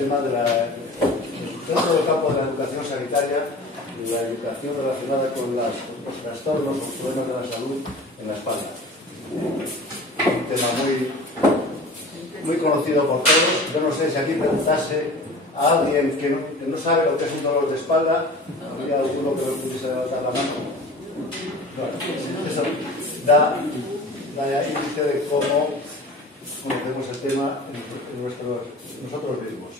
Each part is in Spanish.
tema de dentro del campo de la educación sanitaria, la educación relacionada con los trastornos, los problemas de la salud en la espalda. Un tema muy conocido por todos. Yo no sé si aquí preguntase a alguien que no sabe lo que es un dolor de espalda, habría alguno que no pudiese levantar la mano. Bueno, eso da índice de cómo conocemos el tema en nosotros mismos.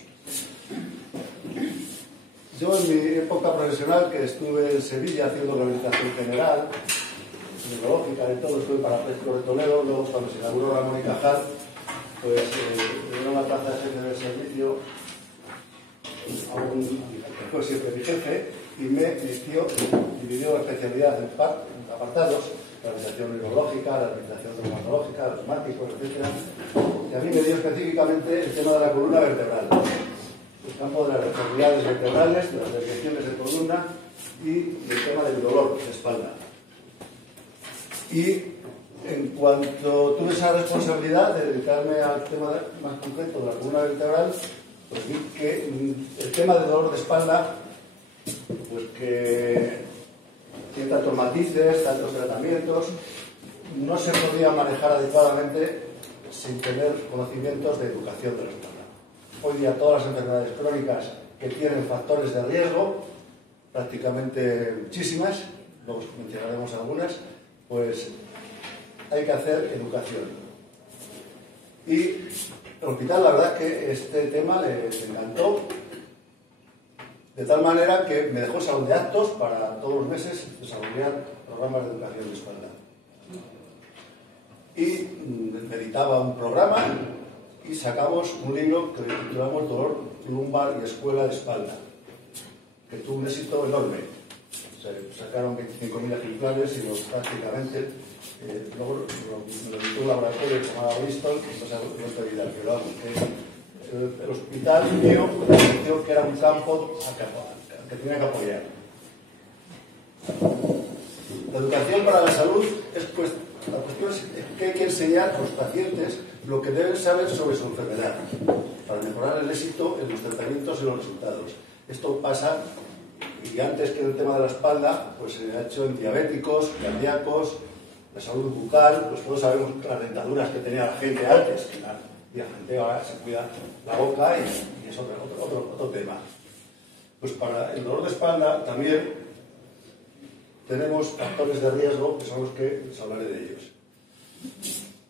Yo en mi época profesional, que estuve en Sevilla haciendo rehabilitación general, neurológica, de todo, estuve parapléjico de Toledo, luego cuando se inauguró Ramón y Cajal, pues me dio una plaza de jefe de servicio a un que fue siempre mi jefe y me dividió la especialidad en apartados, la rehabilitación neurológica, la rehabilitación traumatológica, los somáticos, etc. Y a mí me dio específicamente el tema de la columna vertebral, el campo de las deformidades vertebrales, de las desviaciones de columna y el tema del dolor de espalda. Y en cuanto tuve esa responsabilidad de dedicarme al tema más concreto de la columna vertebral, pues vi que el tema del dolor de espalda, pues que tiene tantos matices, tantos tratamientos, no se podía manejar adecuadamente sin tener conocimientos de educación de la espalda. Hoy día todas las enfermedades crónicas que tienen factores de riesgo, prácticamente muchísimas, luego mencionaremos algunas, pues hay que hacer educación. Y el hospital, la verdad que este tema les encantó, de tal manera que me dejó salón de actos para todos los meses desarrollar programas de educación de espalda. Y meditaba un programa y sacamos un libro que titulamos Dolor lumbar y escuela de espalda, que tuvo un éxito enorme. Sacaron 25.000 ejemplares y prácticamente luego lo editó un laboratorio llamado Bristol, entonces no es evidente, pero el hospital mío pareció que era un campo que tenía que apoyar. La educación para la salud es, pues, la cuestión es que hay que enseñar a los pacientes lo que deben saber sobre su enfermedad para mejorar el éxito en los tratamientos y los resultados. Esto pasa, y antes que el tema de la espalda, pues se ha hecho en diabéticos, cardíacos, la salud bucal, pues todos sabemos las dentaduras que tenía la gente antes, y la gente ahora se cuida la boca y es otro tema. Pues para el dolor de espalda también tenemos factores de riesgo, que son los que les hablaré de ellos.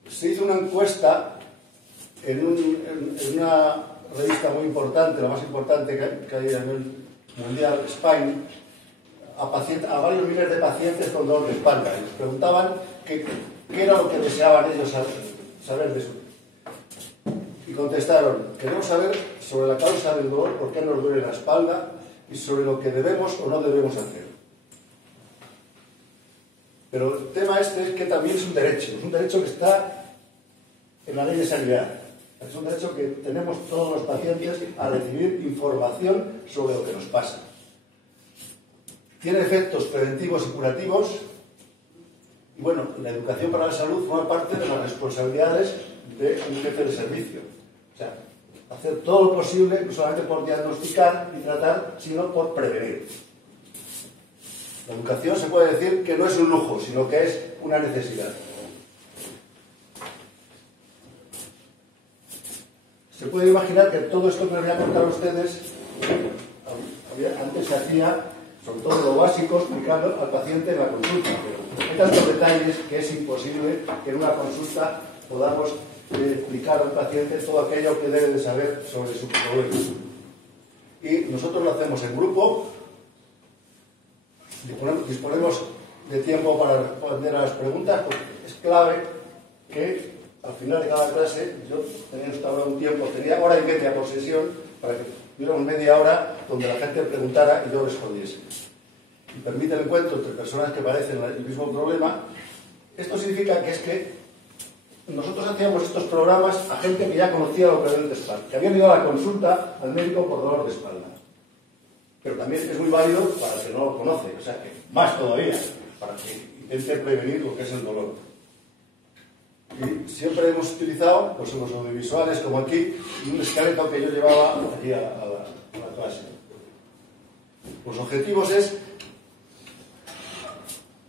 Se hizo una encuesta en una revista muy importante, la más importante que hay a nivel mundial, Spine, a varios miles de pacientes con dolor de espalda, y les preguntaban qué era lo que deseaban ellos saber de eso. Y contestaron: queremos saber sobre la causa del dolor, por qué nos duele la espalda, y sobre lo que debemos o no debemos hacer. Pero el tema este es que también es un derecho que está en la ley de sanidad. Es un derecho que tenemos todos los pacientes a recibir información sobre lo que nos pasa. Tiene efectos preventivos y curativos. Y bueno, la educación para la salud forma parte de las responsabilidades de un jefe de servicio. O sea, hacer todo lo posible, no solamente por diagnosticar y tratar, sino por prevenir. La educación se puede decir que no es un lujo, sino que es una necesidad. Se puede imaginar que todo esto que les voy a contar a ustedes, antes se hacía, sobre todo lo básico, explicando al paciente en la consulta, pero hay tantos detalles que es imposible que en una consulta podamos explicar al paciente todo aquello que debe de saber sobre su problema. Y nosotros lo hacemos en grupo, disponemos de tiempo para responder a las preguntas, porque es clave que al final de cada clase, yo tenía hasta ahora un tiempo, tenía hora y media por sesión, para que tuviéramos media hora donde la gente preguntara y yo respondiese. Y permite el encuentro entre personas que padecen el mismo problema. Esto significa que es que nosotros hacíamos estos programas a gente que ya conocía lo que era el de espalda, que habían ido a la consulta al médico por dolor de espalda. Pero también es muy válido para el que no lo conoce, o sea que más todavía, para que intente prevenir lo que es el dolor. Y siempre hemos utilizado, pues en los audiovisuales, como aquí, un esqueleto que yo llevaba aquí a la clase. Los objetivos es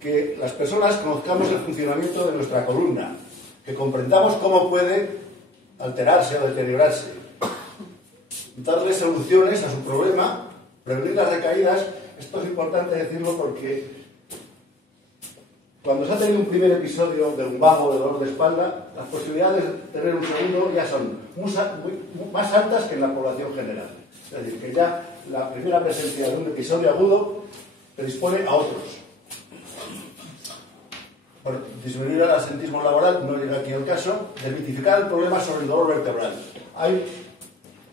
que las personas conozcamos el funcionamiento de nuestra columna, que comprendamos cómo puede alterarse o deteriorarse, darle soluciones a su problema, prevenir las recaídas. Esto es importante decirlo porque cuando se ha tenido un primer episodio de lumbago, de dolor de espalda, las posibilidades de tener un segundo ya son más altas que en la población general. Es decir, que ya la primera presencia de un episodio agudo predispone a otros. Bueno, disminuir el absentismo laboral, no llega aquí el caso. Desmitificar el problema sobre el dolor vertebral. Hay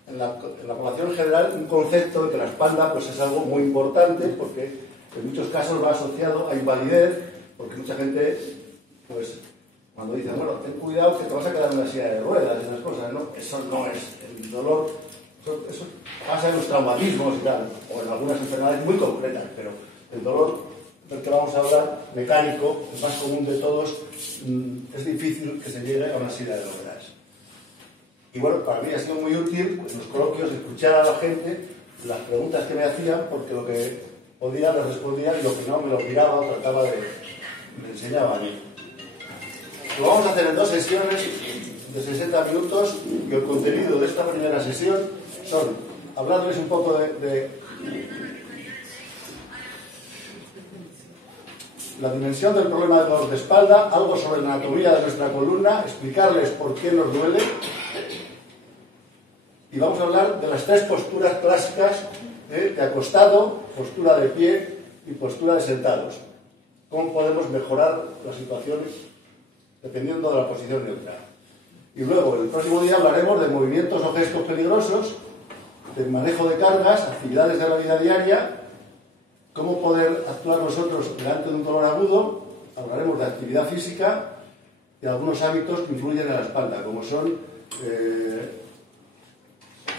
en la población general un concepto de que la espalda pues, es algo muy importante porque en muchos casos va asociado a invalidez, porque mucha gente, pues, cuando dicen, bueno, ten cuidado que te vas a quedar en una silla de ruedas y esas cosas, ¿no? Eso no es el dolor, eso pasa en los traumatismos y tal, o en algunas enfermedades muy concretas, pero el dolor del que vamos a hablar, mecánico, el más común de todos, es difícil que se llegue a una silla de ruedas. Y bueno, para mí ha sido muy útil en los coloquios escuchar a la gente las preguntas que me hacían, porque lo que podía les respondía y lo que no me lo miraba o trataba me enseñaba a mí. Lo vamos a hacer en 2 sesiones de 60 minutos y el contenido de esta primera sesión son hablarles un poco de la dimensión del problema de dolor de espalda, algo sobre la anatomía de nuestra columna, explicarles por qué nos duele y vamos a hablar de las 3 posturas clásicas de acostado, postura de pie y postura de sentados. Cómo podemos mejorar las situaciones dependiendo de la posición neutra. Y luego, el próximo día hablaremos de movimientos o gestos peligrosos, del manejo de cargas, actividades de la vida diaria, cómo poder actuar nosotros delante de un dolor agudo. Hablaremos de actividad física y algunos hábitos que influyen en la espalda, como son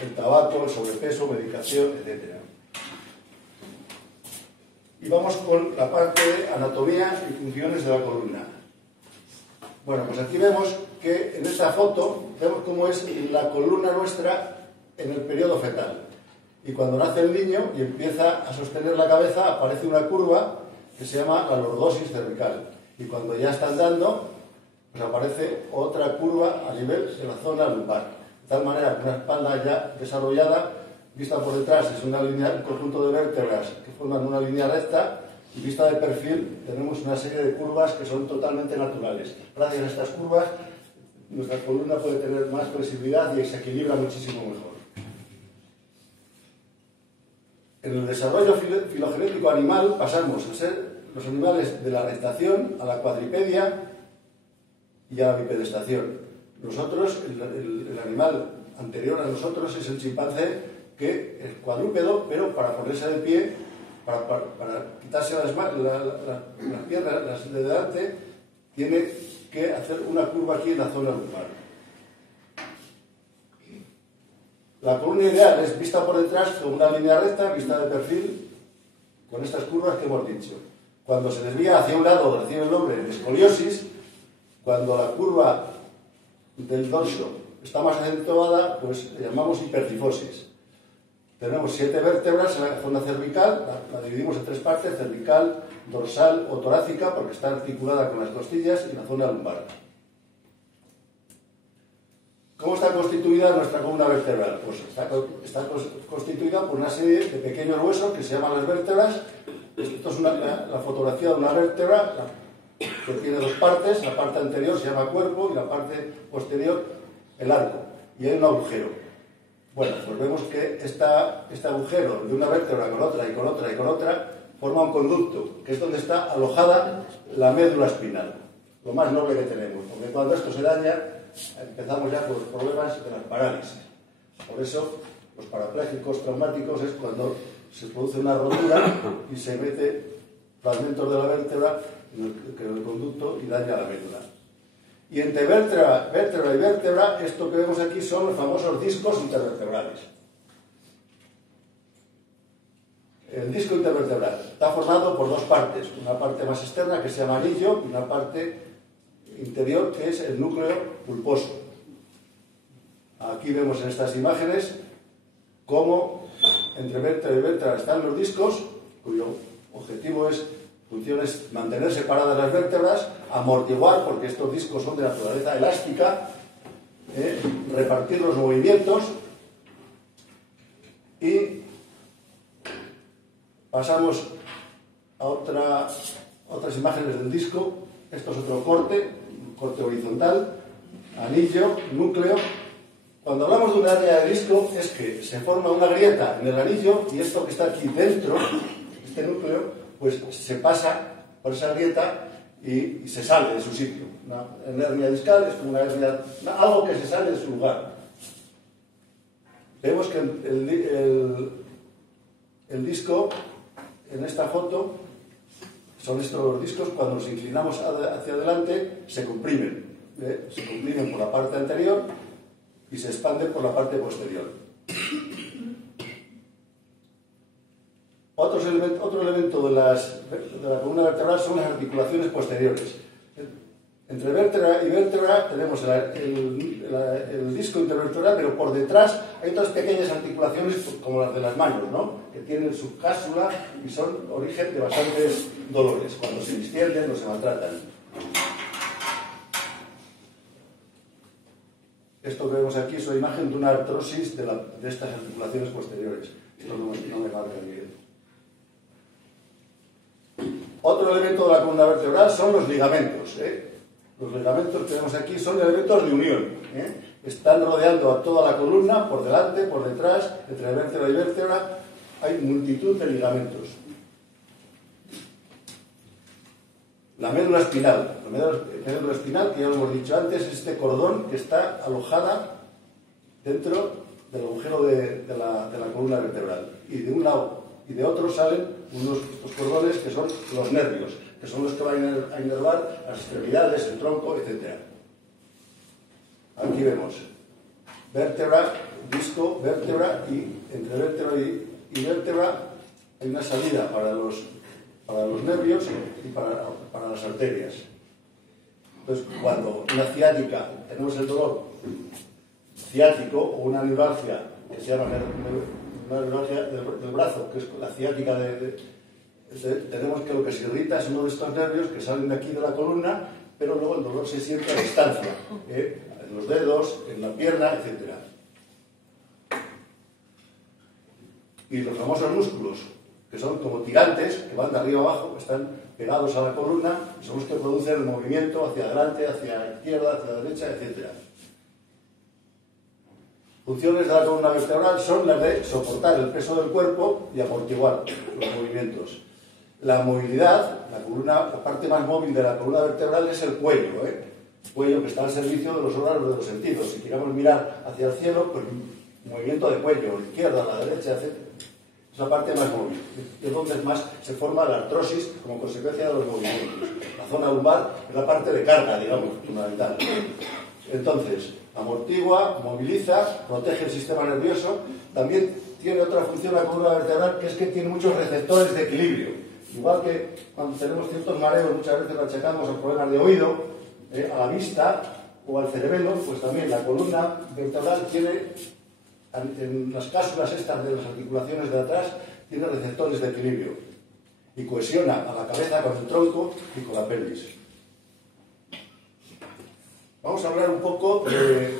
el tabaco, el sobrepeso, medicación, etc. Y vamos con la parte de anatomía y funciones de la columna. Bueno, pues aquí vemos que en esta foto vemos cómo es la columna nuestra en el periodo fetal. Y cuando nace el niño y empieza a sostener la cabeza, aparece una curva que se llama la lordosis cervical. Y cuando ya está andando, pues aparece otra curva a nivel de la zona lumbar. De tal manera que una espalda ya desarrollada, vista por detrás, es un conjunto de vértebras que forman una línea recta, y vista de perfil tenemos una serie de curvas que son totalmente naturales. Gracias a estas curvas, nuestra columna puede tener más flexibilidad y se equilibra muchísimo mejor. En el desarrollo filogenético animal pasamos a ser los animales de la rectación a la cuadripedia y a la bipedestación. Nosotros, el animal anterior a nosotros es el chimpancé, que es cuadrúpedo, pero para ponerse de pie, para quitarse las piernas las de delante, tiene que hacer una curva aquí en la zona lumbar. La columna ideal es vista por detrás con una línea recta, vista de perfil, con estas curvas que hemos dicho. Cuando se desvía hacia un lado, recibe el nombre de escoliosis. Cuando la curva del dorso está más acentuada, pues le llamamos hipercifosis. Tenemos 7 vértebras en la zona cervical, la dividimos en 3 partes: cervical, dorsal o torácica, porque está articulada con las costillas, y la zona lumbar. ¿Cómo está constituida nuestra columna vertebral? Pues está constituida por una serie de pequeños huesos que se llaman las vértebras. Esto es la fotografía de una vértebra que tiene 2 partes. La parte anterior se llama cuerpo y la parte posterior el arco. Y hay un agujero. Bueno, pues vemos que este agujero de una vértebra con otra y con otra y con otra forma un conducto, que es donde está alojada la médula espinal. Lo más noble que tenemos, porque cuando esto se daña, empezamos ya con los problemas de las parálisis. Por eso, los parapléjicos traumáticos es cuando se produce una rotura y se mete fragmentos de la vértebra en el conducto y daña la médula. Y entre vértebra y vértebra, esto que vemos aquí son los famosos discos intervertebrales. El disco intervertebral está formado por 2 partes, una parte más externa que se llama anillo y una parte interior, que es el núcleo pulposo. Aquí vemos en estas imágenes cómo entre vértebra y vértebra están los discos, cuyo función es mantener separadas las vértebras, amortiguar, porque estos discos son de naturaleza elástica, repartir los movimientos, y pasamos a otras imágenes del disco. Esto es otro corte, un corte horizontal, anillo, núcleo. Cuando hablamos de un área de disco es que se forma una grieta en el anillo y esto que está aquí dentro, este núcleo, pues se pasa por esa grieta y se sale de su sitio. Una hernia discal es como una hernia, algo que se sale de su lugar. Vemos que el disco, en esta foto, son estos los discos, cuando nos inclinamos hacia adelante, se comprimen. Se comprimen por la parte anterior y se expanden por la parte posterior. Otro elemento de la columna vertebral son las articulaciones posteriores. Entre vértebra y vértebra tenemos el disco intervertebral, pero por detrás hay otras pequeñas articulaciones como las de las manos, ¿no? Que tienen su cápsula y son origen de bastantes dolores cuando se distienden o se maltratan. Esto que vemos aquí es una imagen de una artrosis de estas articulaciones posteriores. Esto no me va a ver bien. Otro elemento de la columna vertebral son los ligamentos. Los ligamentos que vemos aquí son elementos de unión. Están rodeando a toda la columna, por delante, por detrás, entre vértebra y vértebra. Hay multitud de ligamentos. La médula espinal. La médula espinal, que ya lo hemos dicho antes, es este cordón que está alojada dentro del agujero de la columna vertebral. Y de un lado y de otro salen estos cordones que son los nervios, que son los que van a inervar las extremidades, el tronco, etc. Aquí vemos vértebra, disco, vértebra, y entre vértebra y vértebra hay una salida para los nervios y para las arterias. Entonces, cuando una ciática, tenemos el dolor ciático o una neuralgia, que se llama una neuralgia del brazo, que es la ciática tenemos que lo que se irrita es uno de estos nervios que salen de aquí de la columna, pero luego el dolor se siente a distancia, en los dedos, en la pierna, etc. Y los famosos músculos, que son como tirantes, que van de arriba abajo, están pegados a la columna, y son los que producen el movimiento hacia adelante, hacia la izquierda, hacia la derecha, etc. Funciones de la columna vertebral son las de soportar el peso del cuerpo y amortiguar los movimientos. La movilidad, la parte más móvil de la columna vertebral es el cuello, el cuello que está al servicio de los órganos de los sentidos. Si queremos mirar hacia el cielo, pues movimiento de cuello, a la izquierda, a la derecha, etc. Es la parte más móvil. Es donde más se forma la artrosis como consecuencia de los movimientos. La zona lumbar es la parte de carga, digamos, fundamental. Entonces, amortigua, moviliza, protege el sistema nervioso. También tiene otra función la columna vertebral, que es que tiene muchos receptores de equilibrio. Igual que cuando tenemos ciertos mareos, muchas veces lo achacamos a problemas de oído, a la vista o al cerebelo, pues también la columna vertebral tiene, en las cápsulas estas de las articulaciones de atrás, tiene receptores de equilibrio y cohesiona a la cabeza con el tronco y con la pelvis. Vamos a hablar un poco de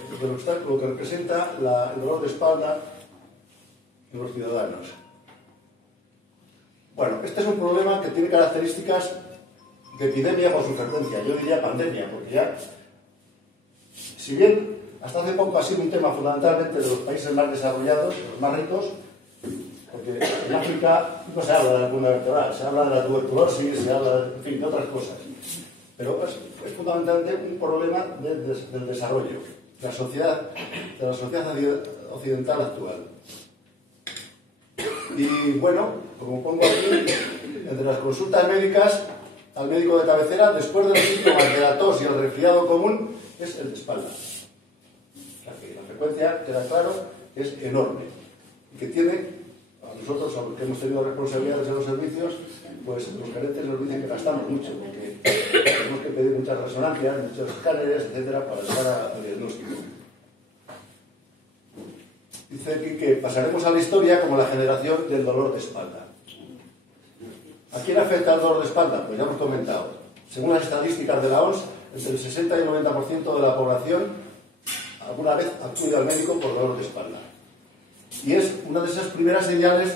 lo que representa el dolor de espalda en los ciudadanos. Bueno, este es un problema que tiene características de epidemia por su frecuencia, yo diría pandemia, porque ya, si bien hasta hace poco ha sido un tema fundamentalmente de los países más desarrollados, los más ricos, porque en África no se habla de la columna vertebral, se habla de la tuberculosis, se habla, en fin, de otras cosas. Pero es fundamentalmente un problema del desarrollo de la sociedad occidental actual. Y bueno, como pongo aquí, entre las consultas médicas al médico de cabecera, después de los síntomas de la tos y el resfriado común, es el de espalda. O sea que la frecuencia, queda claro, es enorme y que tiene a nosotros, que hemos tenido responsabilidades en los servicios, pues los gerentes nos dicen que gastamos mucho, porque tenemos que pedir muchas resonancias, muchos escáneres, etcétera, para llegar al diagnóstico. Dice aquí que pasaremos a la historia como la generación del dolor de espalda. ¿A quién afecta el dolor de espalda? Pues ya hemos comentado. Según las estadísticas de la OMS, entre el 60 y el 90% de la población alguna vez acude al médico por dolor de espalda. Y es una de esas primeras señales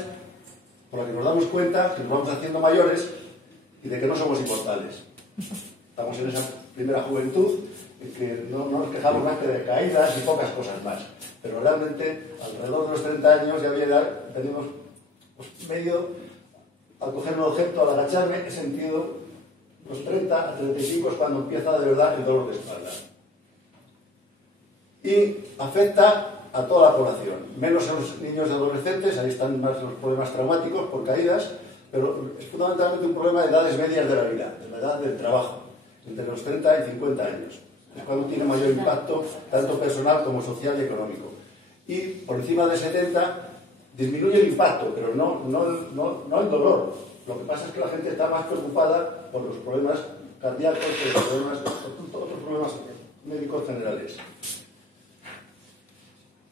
por las que nos damos cuenta que nos vamos haciendo mayores y de que no somos inmortales. Estamos en esa primera juventud en que no nos quejamos más que de caídas y pocas cosas más. Pero realmente, alrededor de los 30 años ya tenemos medio, al coger un objeto, al agacharme, he sentido los 30 a 35 es cuando empieza de verdad el dolor de espalda. Y afecta a toda la población, menos a los niños y adolescentes, ahí están más los problemas traumáticos por caídas, pero es fundamentalmente un problema de edades medias de la vida, de la edad del trabajo, entre los 30 y 50 años. Es cuando tiene mayor impacto, tanto personal como social y económico. Y por encima de 70 disminuye el impacto, pero no el dolor. Lo que pasa es que la gente está más preocupada por los problemas cardíacos, por otros problemas médicos generales.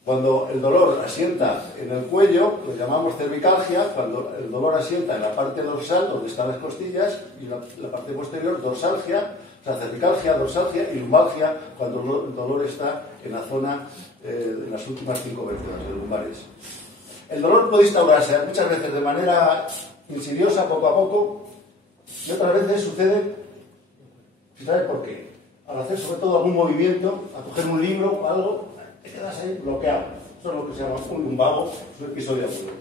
Cuando el dolor asienta en el cuello, lo llamamos cervicalgia. Cuando el dolor asienta en la parte dorsal, donde están las costillas, y la parte posterior, dorsalgia. O sea, cervicalgia, dorsalgia y lumbalgia, cuando el dolor está en la zona, en las últimas 5 vértebras, de lumbares. El dolor puede instaurarse muchas veces de manera insidiosa, poco a poco, y otras veces sucede, ¿si sabe por qué? Al hacer sobre todo algún movimiento, a coger un libro o algo, te quedas ahí bloqueado. Eso es lo que se llama un lumbago, es un episodio agudo.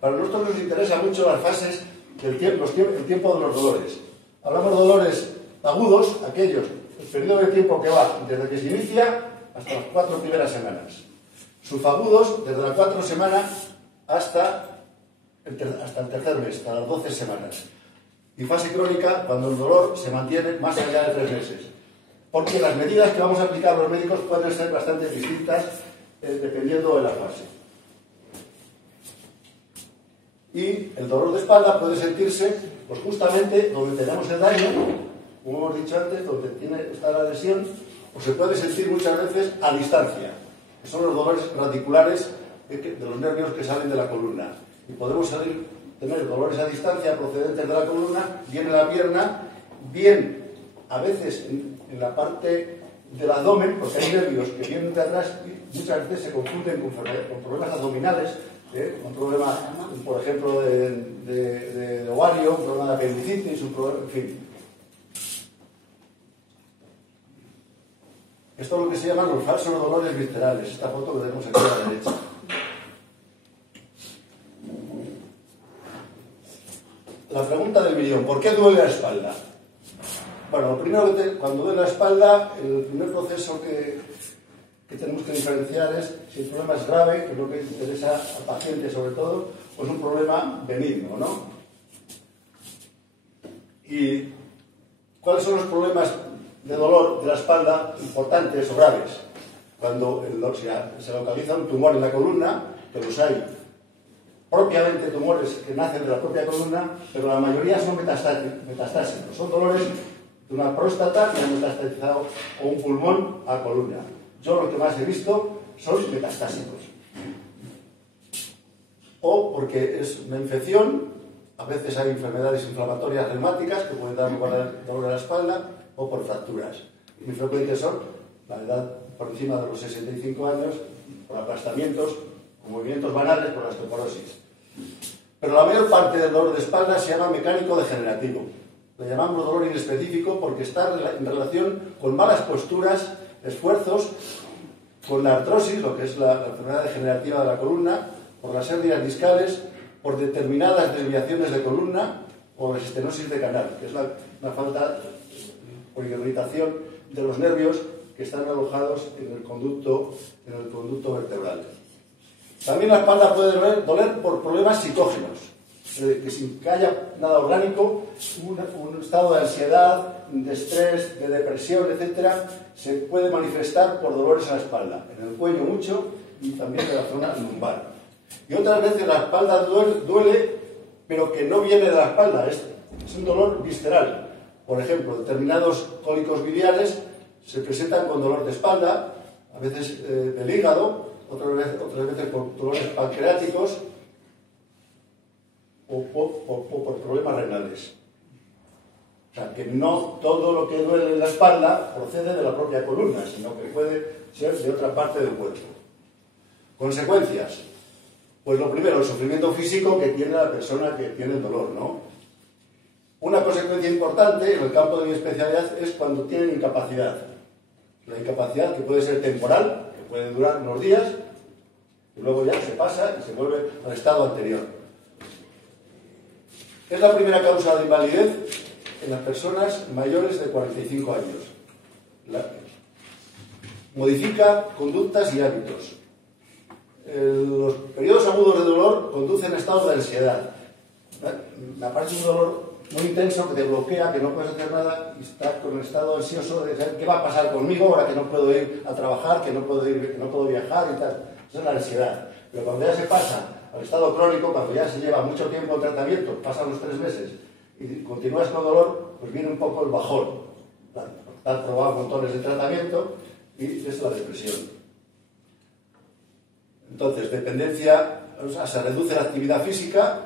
Para nosotros nos interesa mucho las fases del tiempo, el tiempo de los dolores. Hablamos de dolores agudos, aquellos, el periodo de tiempo que va desde que se inicia hasta las 4 primeras semanas. Subagudos, desde las 4 semanas hasta el tercer mes, hasta las 12 semanas. Y fase crónica, cuando el dolor se mantiene más allá de 3 meses. Porque las medidas que vamos a aplicar los médicos pueden ser bastante distintas dependiendo de la fase. Y el dolor de espalda puede sentirse pues justamente donde tenemos el daño, como hemos dicho antes, donde está la lesión, o se puede sentir muchas veces a distancia, que son los dolores radiculares de los nervios que salen de la columna. Y podemos tener dolores a distancia procedentes de la columna, bien en la pierna, bien a veces en la parte del abdomen, porque hay nervios que vienen de atrás y muchas veces se confunden con problemas abdominales, un problema, por ejemplo, de ovario, un problema de apendicitis, un problema, en fin. Esto es lo que se llaman los falsos dolores viscerales, esta foto que tenemos aquí a la derecha. La pregunta del millón, ¿por qué duele la espalda? Bueno, lo primero cuando duele la espalda, el primer proceso que tenemos que diferenciar es si el problema es grave, que es lo que interesa al paciente sobre todo, o es un problema benigno, ¿no? ¿Y cuáles son los problemas de dolor de la espalda importantes o graves? Cuando se localiza un tumor en la columna, que los hay propiamente tumores que nacen de la propia columna, pero la mayoría son metastásicos, son dolores de una próstata que ha metastazizado o un pulmón a columna. Yo lo que más he visto son metastásicos. O porque es una infección, a veces hay enfermedades inflamatorias reumáticas que pueden dar lugar al dolor de la espalda, o por fracturas. Muy frecuentes son la edad por encima de los 65 años, por aplastamientos o movimientos banales por la osteoporosis. Pero la mayor parte del dolor de espalda se llama mecánico degenerativo. Le llamamos dolor inespecífico porque está en relación con malas posturas, esfuerzos, con la artrosis, lo que es la enfermedad degenerativa de la columna, por las hernias discales, por determinadas desviaciones de columna o la estenosis de canal, que es una falta por irritación de los nervios que están alojados en el conducto vertebral. También la espalda puede doler por problemas psicógenos, que sin que haya nada orgánico, un estado de ansiedad, de estrés, de depresión, etcétera, se puede manifestar por dolores en la espalda, en el cuello mucho y también en la zona lumbar. Y otras veces la espalda duele, pero que no viene de la espalda, es un dolor visceral. Por ejemplo, determinados cólicos biliares se presentan con dolor de espalda, a veces del hígado, otras veces por dolores pancreáticos o por problemas renales. O sea, que no todo lo que duele en la espalda procede de la propia columna, sino que puede ser de otra parte del cuerpo. Consecuencias. Pues lo primero, el sufrimiento físico que tiene la persona que tiene el dolor, ¿no? Una consecuencia importante en el campo de mi especialidad es cuando tienen incapacidad. La incapacidad que puede ser temporal, que puede durar unos días, y luego ya se pasa y se vuelve al estado anterior. Es la primera causa de invalidez en las personas mayores de 45 años. Modifica conductas y hábitos. Los periodos agudos de dolor conducen a estados de ansiedad. Me aparece un dolor muy intenso que te bloquea, que no puedes hacer nada y estás con el estado ansioso de saber qué va a pasar conmigo ahora que no puedo ir a trabajar, que no puedo viajar y tal. Esa es la ansiedad. Pero cuando ya se pasa al estado crónico, cuando ya se lleva mucho tiempo en tratamiento, pasan los 3 meses y continúas con dolor, pues viene un poco el bajón. Has probado montones de tratamiento y es la depresión. Entonces, dependencia, o sea, se reduce la actividad física,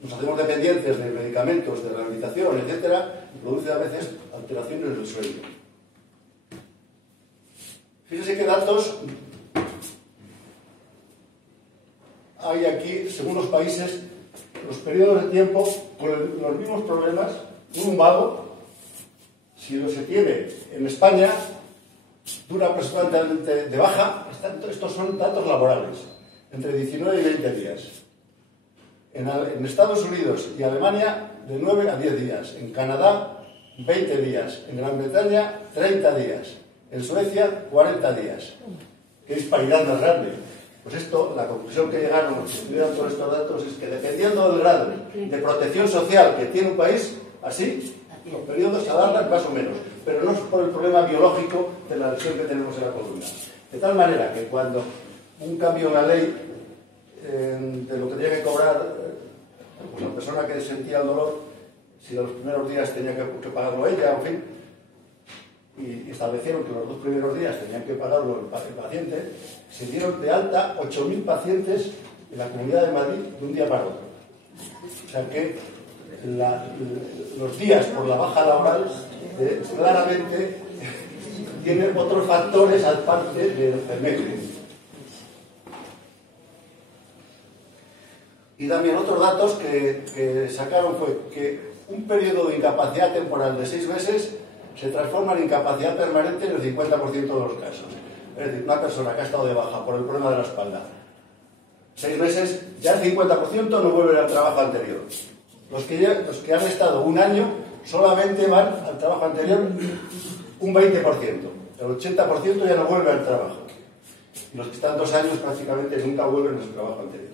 nos hacemos dependientes de medicamentos, de rehabilitación, etcétera, y produce a veces alteraciones del sueño. Fíjense qué datos hay aquí, según los países, los periodos de tiempo con los mismos problemas. Un lumbago, si lo se tiene en España, dura aproximadamente de baja, estos son datos laborales, entre 19 y 20 días. En Estados Unidos y Alemania, de 9 a 10 días. En Canadá, 20 días. En Gran Bretaña, 30 días. En Suecia, 40 días. ¿Qué disparidad más grande? Pues esto, la conclusión que llegaron los que estudiaron todos estos datos es que dependiendo del grado de protección social que tiene un país, así, los periodos se alargan más o menos, pero no es por el problema biológico de la lesión que tenemos en la columna. De tal manera que cuando un cambio en la ley de lo que tenía que cobrar pues la persona que sentía el dolor, si a los primeros días tenía que pagarlo ella, en fin, y establecieron que los 2 primeros días tenían que pagarlo el paciente, se dieron de alta 8.000 pacientes en la Comunidad de Madrid de un día para otro. O sea que los días por la baja laboral claramente tienen otros factores aparte del medio. Y también otros datos que sacaron fue que un periodo de incapacidad temporal de 6 meses se transforma en incapacidad permanente en el 50% de los casos. Es decir, una persona que ha estado de baja por el problema de la espalda, 6 meses, ya el 50% no vuelve al trabajo anterior. Los que han estado un año solamente van al trabajo anterior un 20%. El 80% ya no vuelve al trabajo. Y los que están 2 años prácticamente nunca vuelven a su trabajo anterior.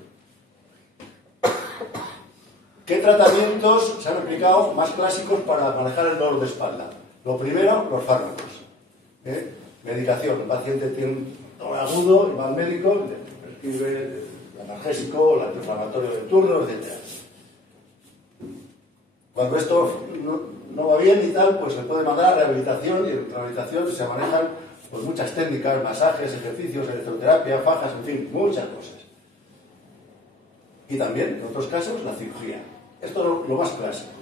¿Qué tratamientos se han aplicado más clásicos para manejar el dolor de espalda? Lo primero, los fármacos. Medicación. El paciente tiene un dolor agudo y va al médico, le prescribe el analgésico, el antiinflamatorio de turno, etc. Cuando esto no va bien y tal, pues se puede mandar a rehabilitación, y en rehabilitación se manejan pues, muchas técnicas, masajes, ejercicios, electroterapia, fajas, en fin, muchas cosas. Y también, en otros casos, la cirugía. Esto es lo más clásico.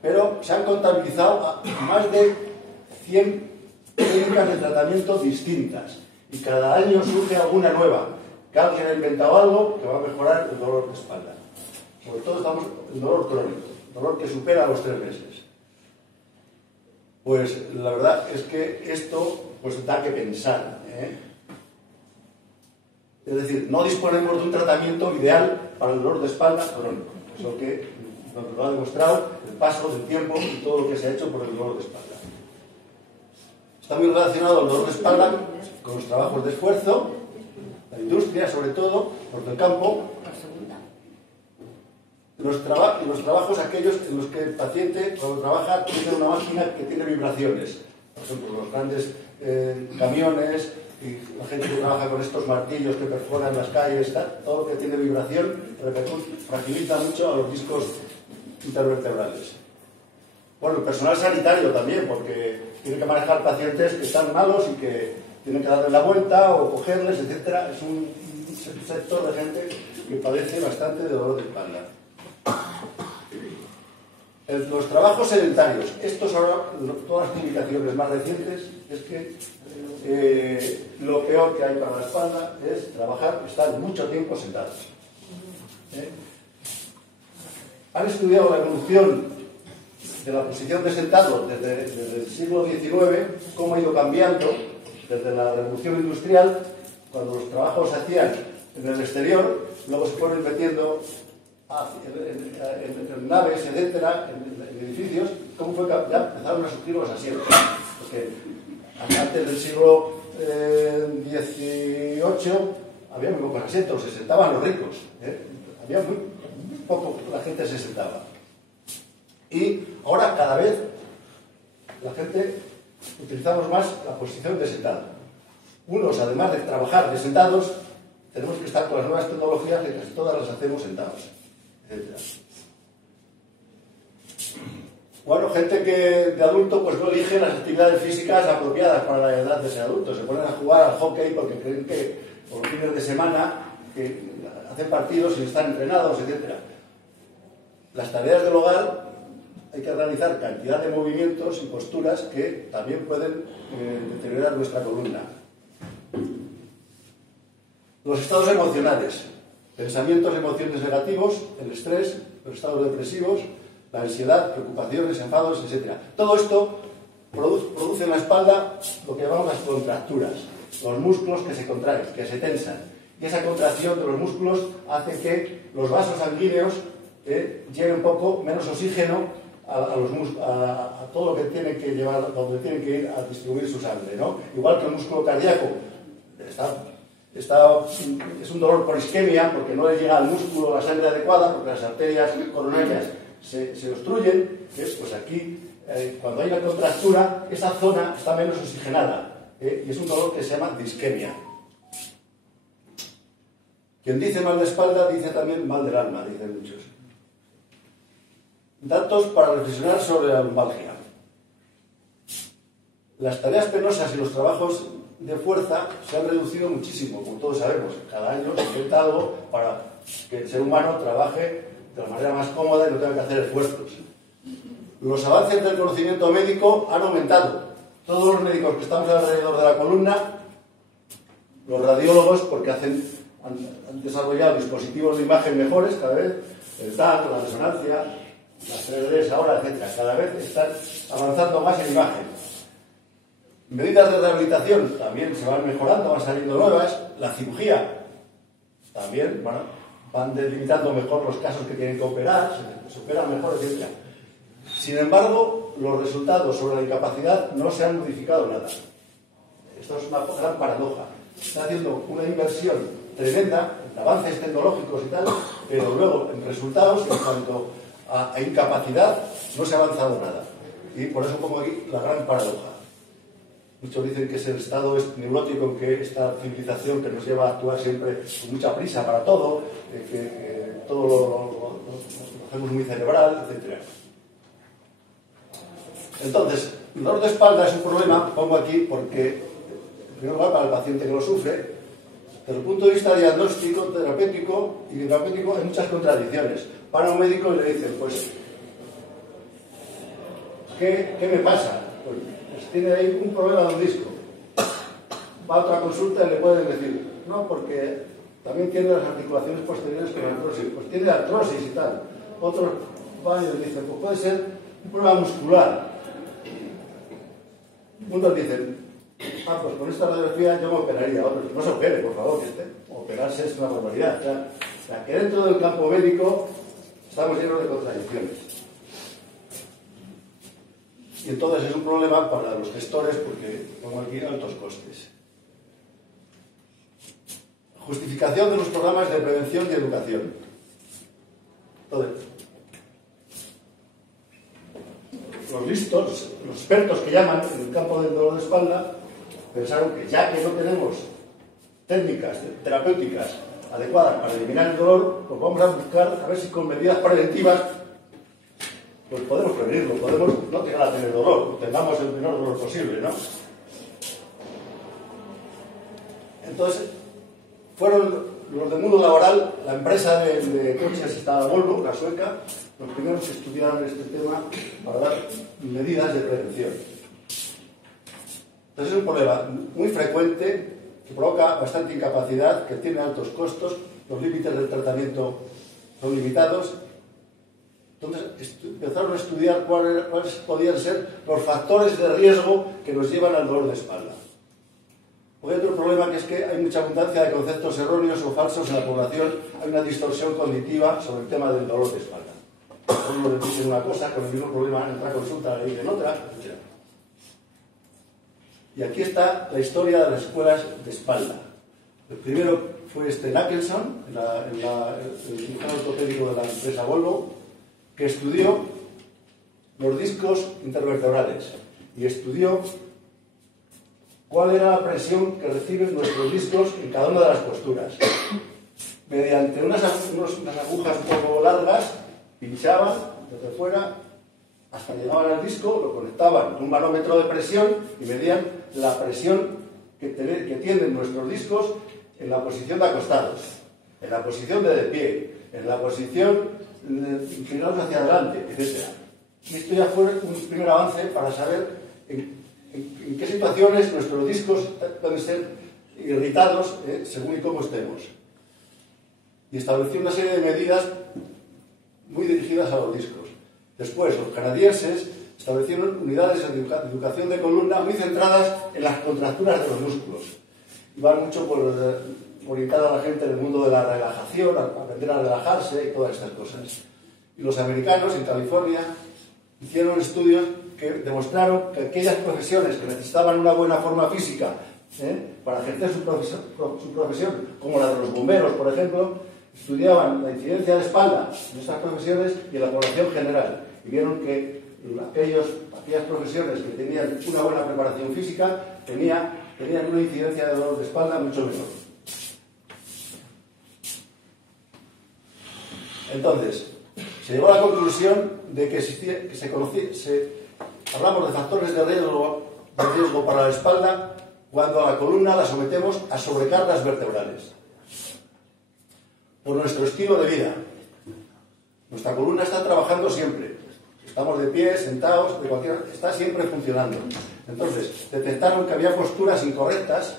Pero se han contabilizado más de 100 técnicas de tratamiento distintas. Y cada año surge alguna nueva. Que alguien ha inventado algo que va a mejorar el dolor de espalda. Sobre todo estamos en el dolor crónico, dolor que supera los 3 meses. Pues la verdad es que esto pues da que pensar. Es decir, no disponemos de un tratamiento ideal para el dolor de espalda crónico. Es lo que nos lo ha demostrado el paso del tiempo y todo lo que se ha hecho por el dolor de espalda. Está muy relacionado el dolor de espalda con los trabajos de esfuerzo, la industria sobre todo, los del campo, los trabajos aquellos en los que el paciente cuando trabaja tiene una máquina que tiene vibraciones. Por ejemplo, los grandes camiones, y la gente que trabaja con estos martillos que perforan las calles, todo lo que tiene vibración, fragiliza mucho a los discos intervertebrales. Bueno, el personal sanitario también, porque tiene que manejar pacientes que están malos y que tienen que darle la vuelta o cogerles, etcétera. Es un sector de gente que padece bastante de dolor de espalda. Los trabajos sedentarios, estos ahora, todas las publicaciones más recientes, es que lo peor que hay para la espalda es trabajar, estar mucho tiempo sentados. Han estudiado la evolución de la posición de sentado desde el siglo XIX, cómo ha ido cambiando desde la revolución industrial, cuando los trabajos se hacían en el exterior, luego se fueron metiendo en naves, etcétera, en edificios, cómo fue que ya empezaron a surgir los asientos. Porque antes del siglo XVIII había muy pocos asientos, se sentaban los ricos, había muy poco, la gente se sentaba. Y ahora cada vez la gente utilizamos más la posición de sentado. Unos, además de trabajar de sentados, tenemos que estar con las nuevas tecnologías, que casi todas las hacemos sentados, etc. Bueno, gente que de adulto pues no elige las actividades físicas apropiadas para la edad de ese adulto. Se ponen a jugar al hockey porque creen que por los fines de semana que hacen partidos y están entrenados, etc. Las tareas del hogar hay que realizar cantidad de movimientos y posturas que también pueden deteriorar nuestra columna. Los estados emocionales, pensamientos, emociones negativos, el estrés, los estados depresivos, la ansiedad, preocupaciones, enfados, etc. Todo esto produce en la espalda lo que llamamos las contracturas, los músculos que se contraen, que se tensan. Y esa contracción de los músculos hace que los vasos sanguíneos lleven un poco menos oxígeno a todo lo que tiene que llevar, donde tienen que ir a distribuir su sangre, ¿no? Igual que el músculo cardíaco es un dolor por isquemia, porque no le llega al músculo la sangre adecuada, porque las arterias coronarias se obstruyen, pues aquí, cuando hay una contractura, esa zona está menos oxigenada, y es un dolor que se llama disquemia. Quien dice mal de espalda dice también mal del alma, dicen muchos. Datos para reflexionar sobre la lumbalgia. Las tareas penosas y los trabajos de fuerza se han reducido muchísimo, como todos sabemos. Cada año se inventa algo para que el ser humano trabaje de la manera más cómoda y no tenga que hacer esfuerzos. Los avances del conocimiento médico han aumentado. Todos los médicos que estamos alrededor de la columna, los radiólogos, porque han desarrollado dispositivos de imagen mejores cada vez, el TAC, la resonancia, las 3Ds ahora, etc. Cada vez están avanzando más en imagen. Medidas de rehabilitación también se van mejorando, van saliendo nuevas. La cirugía también, bueno, van delimitando mejor los casos que tienen que operar, se operan mejor, etc. Sin embargo, los resultados sobre la incapacidad no se han modificado nada. Esto es una gran paradoja. Está haciendo una inversión tremenda en avances tecnológicos y tal, pero luego en resultados, en cuanto a incapacidad, no se ha avanzado nada. Y por eso pongo aquí la gran paradoja. Muchos dicen que es el estado neurótico en que esta civilización que nos lleva a actuar siempre con mucha prisa para todo, que todo lo hacemos muy cerebral, etc. Entonces, el dolor de espalda es un problema, pongo aquí, porque, en primer lugar, para el paciente que lo sufre, desde el punto de vista diagnóstico, terapéutico y terapéutico, hay muchas contradicciones. Para un médico y le dicen, pues, ¿qué me pasa? Pues tiene ahí un problema de un disco. Va a otra consulta y le pueden decir, no, porque también tiene las articulaciones posteriores con artrosis. Pues tiene artrosis y tal. Otros van y le dicen, pues puede ser un problema muscular. Unos dicen, pues con esta radiografía yo me operaría. Otros, no se opere, por favor, que operarse es una barbaridad. O sea, que dentro del campo médico estamos llenos de contradicciones. Y entonces es un problema para los gestores porque pongo aquí altos costes. Justificación de los programas de prevención y educación. Entonces, los listos, los expertos que llaman en el campo del dolor de espalda, pensaron que ya que no tenemos técnicas terapéuticas adecuadas para eliminar el dolor, pues vamos a buscar a ver si con medidas preventivas pues podemos prevenirlo, podemos no llegar a tener dolor, tengamos el menor dolor posible, ¿no? Entonces, fueron los del mundo laboral, la empresa de coches estaba Volvo, la sueca, los primeros que estudiaron este tema para dar medidas de prevención. Entonces es un problema muy frecuente que provoca bastante incapacidad, que tiene altos costos, los límites del tratamiento son limitados. Entonces empezaron a estudiar cuáles podían ser los factores de riesgo que nos llevan al dolor de espalda. Porque hay otro problema, que es que hay mucha abundancia de conceptos erróneos o falsos en la población, hay una distorsión cognitiva sobre el tema del dolor de espalda. Uno le dicen una cosa, con el mismo problema en otra consulta le dicen otra, etc. Y aquí está la historia de las escuelas de espalda. El primero fue Nicholson, el cirujano ortopédico de la empresa Volvo, que estudió los discos intervertebrales y estudió cuál era la presión que reciben nuestros discos en cada una de las posturas. Mediante unas agujas un poco largas, pinchaban desde fuera hasta llegaban al disco, lo conectaban con un manómetro de presión y medían la presión que tienen nuestros discos en la posición de acostados, en la posición de pie, en la posición inclinados hacia adelante, etc. Y esto ya fue un primer avance para saber en qué situaciones nuestros discos pueden ser irritados según y cómo estemos. Y estableció una serie de medidas muy dirigidas a los discos. Después, los canadienses establecieron unidades de educación de columna muy centradas en las contracturas de los músculos. Iban mucho por orientar a la gente en el mundo de la relajación, a aprender a relajarse y todas estas cosas. Y los americanos, en California, hicieron estudios que demostraron que aquellas profesiones que necesitaban una buena forma física para ejercer su profesión, como la de los bomberos, por ejemplo, estudiaban la incidencia de espalda en estas profesiones y en la población general. Y vieron que aquellas profesiones que tenían una buena preparación física tenían una incidencia de dolor de espalda mucho menor. Entonces, se llegó a la conclusión de que hablamos de factores de riesgo para la espalda cuando a la columna la sometemos a sobrecargas vertebrales. Por nuestro estilo de vida. Nuestra columna está trabajando siempre. Estamos de pie, sentados, está siempre funcionando. Entonces, detectaron que había posturas incorrectas,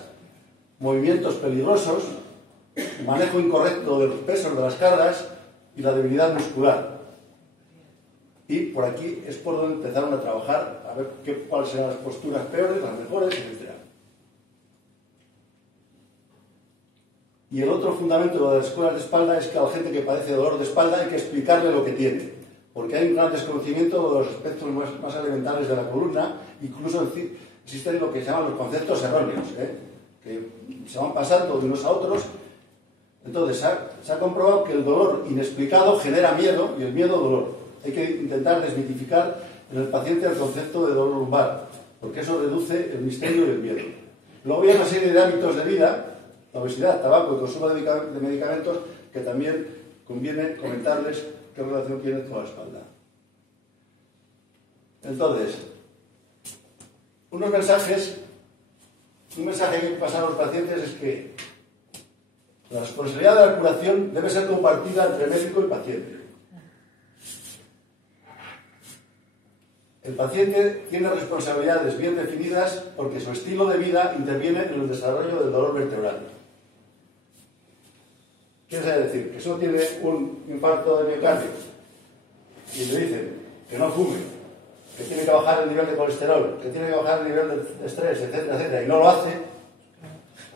movimientos peligrosos, manejo incorrecto de los pesos de las cargas y la debilidad muscular. Y por aquí es por donde empezaron a trabajar, a ver cuáles serán las posturas peores, las mejores, etc. Y el otro fundamento de las escuelas de espalda es que a la gente que padece dolor de espalda hay que explicarle lo que tiene, porque hay un gran desconocimiento de los aspectos más elementales de la columna. Incluso existen lo que se llaman los conceptos erróneos, que se van pasando de unos a otros. Entonces se ha comprobado que el dolor inexplicado genera miedo y el miedo dolor. Hay que intentar desmitificar en el paciente el concepto de dolor lumbar, porque eso reduce el misterio y el miedo. Luego hay una serie de hábitos de vida, la obesidad, tabaco y consumo de medicamentos, que también conviene comentarles qué relación tiene con la espalda. Entonces, un mensaje que hay que pasar a los pacientes es que la responsabilidad de la curación debe ser compartida entre médico y paciente. El paciente tiene responsabilidades bien definidas porque su estilo de vida interviene en el desarrollo del dolor vertebral. ¿Qué quiere decir? Que si uno tiene un infarto de miocardio y le dicen que no fume, que tiene que bajar el nivel de colesterol, que tiene que bajar el nivel de estrés, etcétera, etcétera, y no lo hace,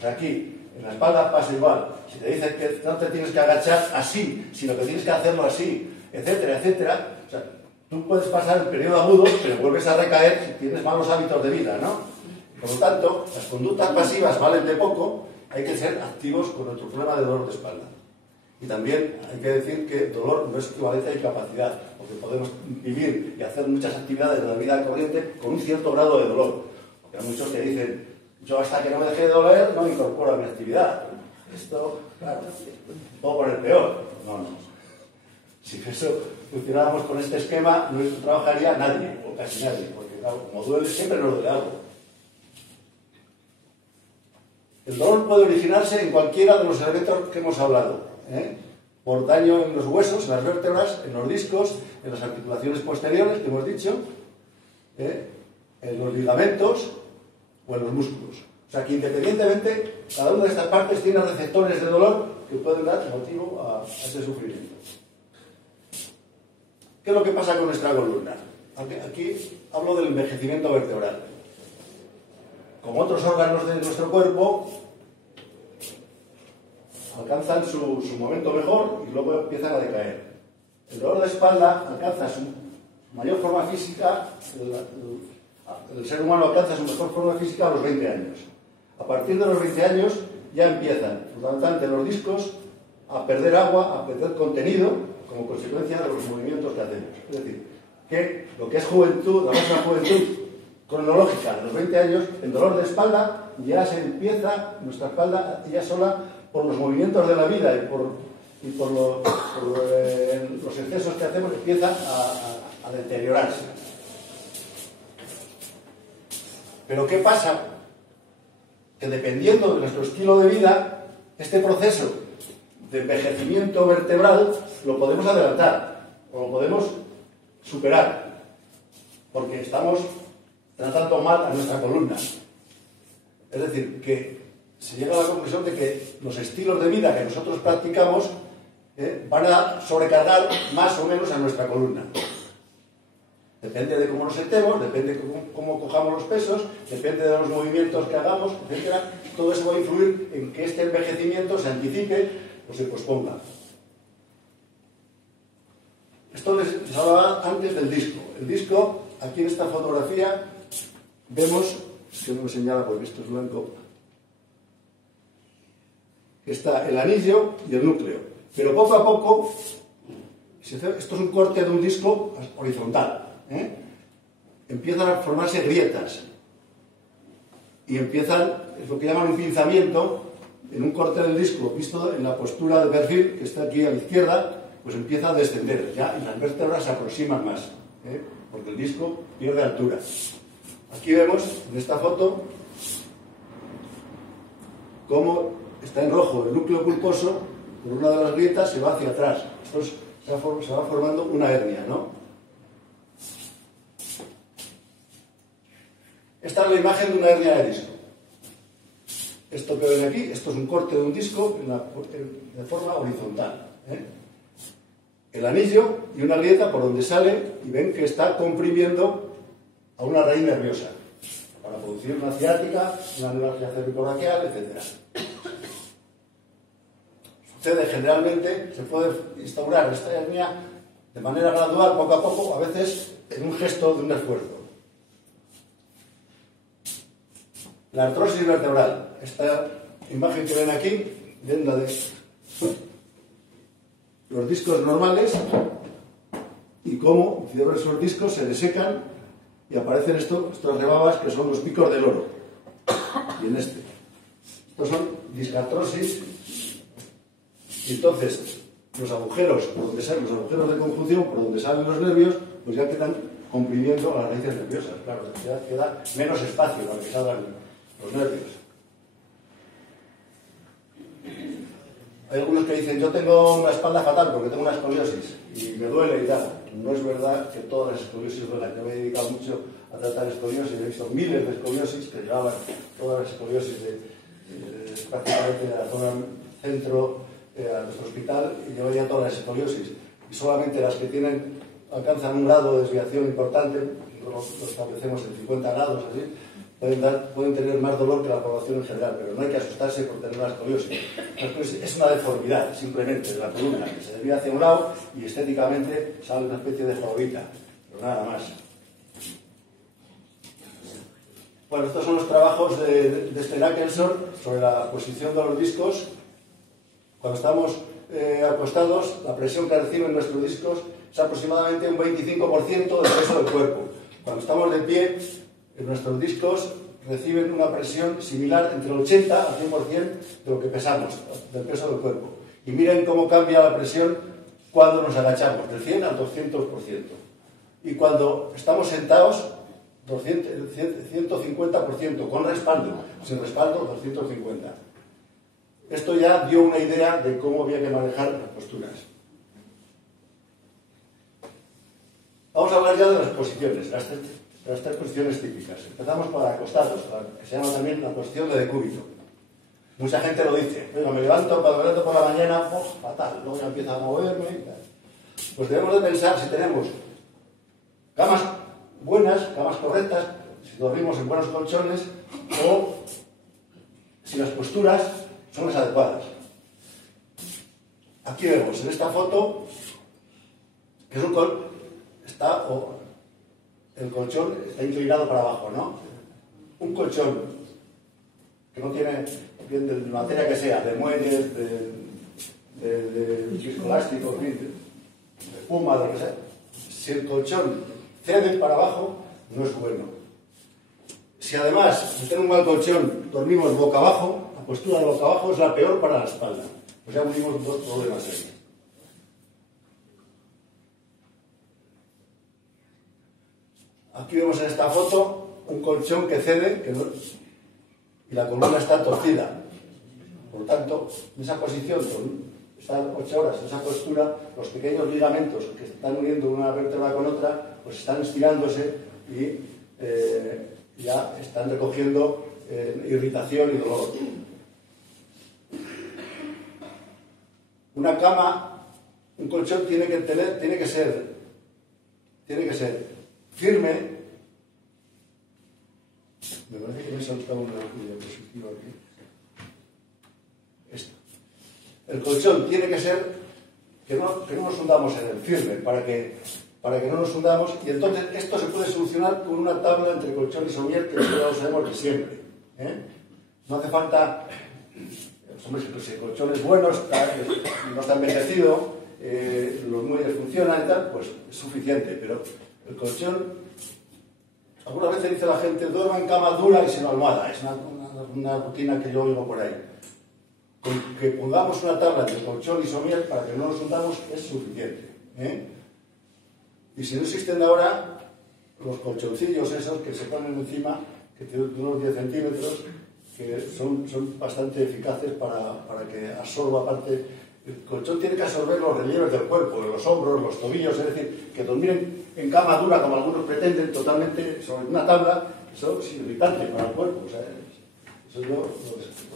pues aquí, en la espalda pasa igual. Si te dicen que no te tienes que agachar así, sino que tienes que hacerlo así, etcétera, etcétera, o sea, tú puedes pasar el periodo agudo, pero vuelves a recaer si tienes malos hábitos de vida, ¿no? Por lo tanto, las conductas pasivas valen de poco, hay que ser activos con nuestro problema de dolor de espalda. Y también hay que decir que dolor no es equivalente a incapacidad, porque podemos vivir y hacer muchas actividades de la vida corriente con un cierto grado de dolor. Porque hay muchos que dicen, Yo hasta que no me deje de doler no incorporo a mi actividad. Esto, claro, puedo poner peor. No. Si eso funcionáramos con este esquema, no trabajaría nadie, o casi nadie, porque claro, como duele, siempre nos duele algo. El dolor puede originarse en cualquiera de los elementos que hemos hablado, por daño en los huesos, en las vértebras, en los discos, en las articulaciones posteriores, que hemos dicho, en los ligamentos o en los músculos. O sea que independientemente, cada una de estas partes tiene receptores de dolor que pueden dar motivo a ese sufrimiento. ¿Qué es lo que pasa con nuestra columna? Aquí hablo del envejecimiento vertebral. Como otros órganos de nuestro cuerpo, alcanzan su momento mejor y luego empiezan a decaer. El dolor de espalda alcanza su mayor forma física, el ser humano alcanza su mejor forma física a los 20 años. A partir de los 20 años ya empiezan, fundamentalmente los discos, a perder agua, a perder contenido, como consecuencia de los movimientos que hacemos. Es decir, que lo que es juventud, la máxima juventud cronológica de los 20 años, el dolor de espalda ya se empieza, nuestra espalda ya sola, por los movimientos de la vida y por los excesos que hacemos, empieza a deteriorarse. Pero ¿qué pasa? Que dependiendo de nuestro estilo de vida, este proceso de envejecimiento vertebral lo podemos adelantar o lo podemos superar, porque estamos tratando mal a nuestra columna. Es decir, que se llega a la conclusión de que los estilos de vida que nosotros practicamos van a sobrecargar más o menos a nuestra columna. Depende de cómo nos sentemos, depende de cómo cojamos los pesos, depende de los movimientos que hagamos, etc. Todo eso va a influir en que este envejecimiento se anticipe o se posponga. Esto les hablaba antes del disco. El disco, aquí en esta fotografía, vemos, que no me señala porque esto es blanco, está el anillo y el núcleo. Pero poco a poco, esto es un corte de un disco horizontal. Empiezan a formarse grietas y empiezan, es lo que llaman un pinzamiento, en un corte del disco visto en la postura de perfil que está aquí a la izquierda, pues empieza a descender ya y las vértebras se aproximan más, porque el disco pierde altura. Aquí vemos en esta foto cómo está en rojo el núcleo pulposo, por una de las grietas se va hacia atrás. Entonces se va formando una hernia, ¿no? Esta es la imagen de una hernia de disco. Esto que ven aquí, esto es un corte de un disco de forma horizontal. El anillo y una grieta por donde sale y ven que está comprimiendo a una raíz nerviosa para producir una ciática, una neuralgia cervicobraquial, etc. Sucede generalmente, se puede instaurar esta hernia de manera gradual, poco a poco, a veces en un gesto de un esfuerzo. La artrosis vertebral, esta imagen que ven aquí, ven la de los discos normales y cómo esos discos se desecan y aparecen estas rebabas que son los picos del oro. Y en este. Estos son discartrosis. Y entonces los agujeros por donde salen, los agujeros de conjunción por donde salen los nervios, pues ya quedan comprimiendo las raíces nerviosas. Claro, queda menos espacio para que salgan los nervios. Hay algunos que dicen, yo tengo una espalda fatal porque tengo una escoliosis y me duele y tal. No es verdad que todas las escoliosis duelan. Yo me he dedicado mucho a tratar escoliosis, he visto miles de escoliosis que llevaban todas las escoliosis prácticamente de la zona centro a nuestro hospital, y yo veía todas las escoliosis. Y solamente las que alcanzan un grado de desviación importante, lo establecemos en 50 grados, así, pueden tener más dolor que la población en general, pero no hay que asustarse por tener una escoliosis. La escoliosis es una deformidad, simplemente, de la columna, que se desvía hacia un lado y estéticamente sale una especie de jorobita, pero nada más. Bueno, estos son los trabajos de este Nackelson sobre la posición de los discos. Cuando estamos acostados, la presión que reciben nuestros discos es aproximadamente un 25% del peso del cuerpo. Cuando estamos de pie, nuestros discos reciben una presión similar entre el 80 al 100% de lo que pesamos, del peso del cuerpo. Y miren cómo cambia la presión cuando nos agachamos, del 100 al 200%. Y cuando estamos sentados, 150%, con respaldo. Sin respaldo, 250. Esto ya dio una idea de cómo había que manejar las posturas. Vamos a hablar ya de las posiciones, las tres posiciones típicas. Empezamos por acostados, que se llama también la posición de decúbito. Mucha gente lo dice, bueno, cuando me levanto por la mañana, fatal, luego ya empiezo a moverme. Pues debemos de pensar si tenemos camas buenas, camas correctas, si dormimos en buenos colchones o si las posturas son las adecuadas. Aquí vemos en esta foto que es el colchón está inclinado para abajo, ¿no? Un colchón que no tiene, bien de materia que sea, de muelles, de viscoelástico, de espuma, lo que sea. Si el colchón cede para abajo, no es bueno. Si además de tener un mal colchón dormimos boca abajo, la postura de boca abajo es la peor para la espalda. Pues ya unimos dos problemas ahí. Aquí vemos en esta foto un colchón que cede y la columna está torcida. Por lo tanto, en esa posición, estar 8 horas en esa postura, los pequeños ligamentos que están uniendo una vértebra con otra, pues están estirándose y ya están recogiendo irritación y dolor. Una cama, un colchón tiene que ser firme. Me parece que me he saltado una diapositiva aquí. Esta. El colchón tiene que ser que no nos hundamos en el firme, para que no nos hundamos, y entonces esto se puede solucionar con una tabla entre colchón y somier, que eso ya lo sabemos de siempre. No hace falta, hombre, si el colchón es bueno, no está envejecido, los muelles funcionan y tal, pues es suficiente, pero el colchón, algunas veces dice la gente, duerma en cama dura y sin almohada. Es una rutina que yo oigo por ahí. Con que pongamos una tabla entre colchón y somier para que no nos hundamos es suficiente. Y si no existen ahora los colchoncillos esos que se ponen encima, que tienen unos 10 centímetros, que son bastante eficaces para que absorba parte. El colchón tiene que absorber los relieves del cuerpo, los hombros, los tobillos, es decir, que dormir en cama dura, como algunos pretenden, totalmente sobre una tabla, eso es irritante para el cuerpo. O sea, eso yo lo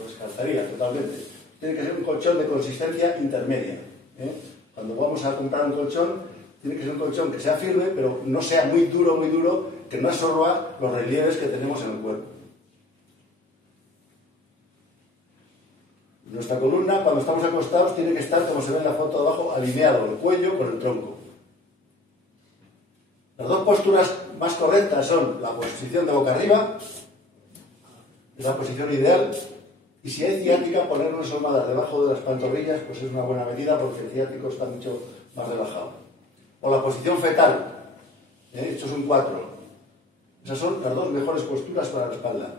descartaría totalmente. Tiene que ser un colchón de consistencia intermedia. Cuando vamos a comprar un colchón, tiene que ser un colchón que sea firme, pero no sea muy duro, que no absorba los relieves que tenemos en el cuerpo. Nuestra columna, cuando estamos acostados, tiene que estar, como se ve en la foto de abajo, alineado el cuello con el tronco. Las dos posturas más correctas son la posición de boca arriba, es la posición ideal, y si hay ciática, poner unas almohadas debajo de las pantorrillas, pues es una buena medida porque el ciático está mucho más relajado. O la posición fetal, esto es un 4. Esas son las dos mejores posturas para la espalda.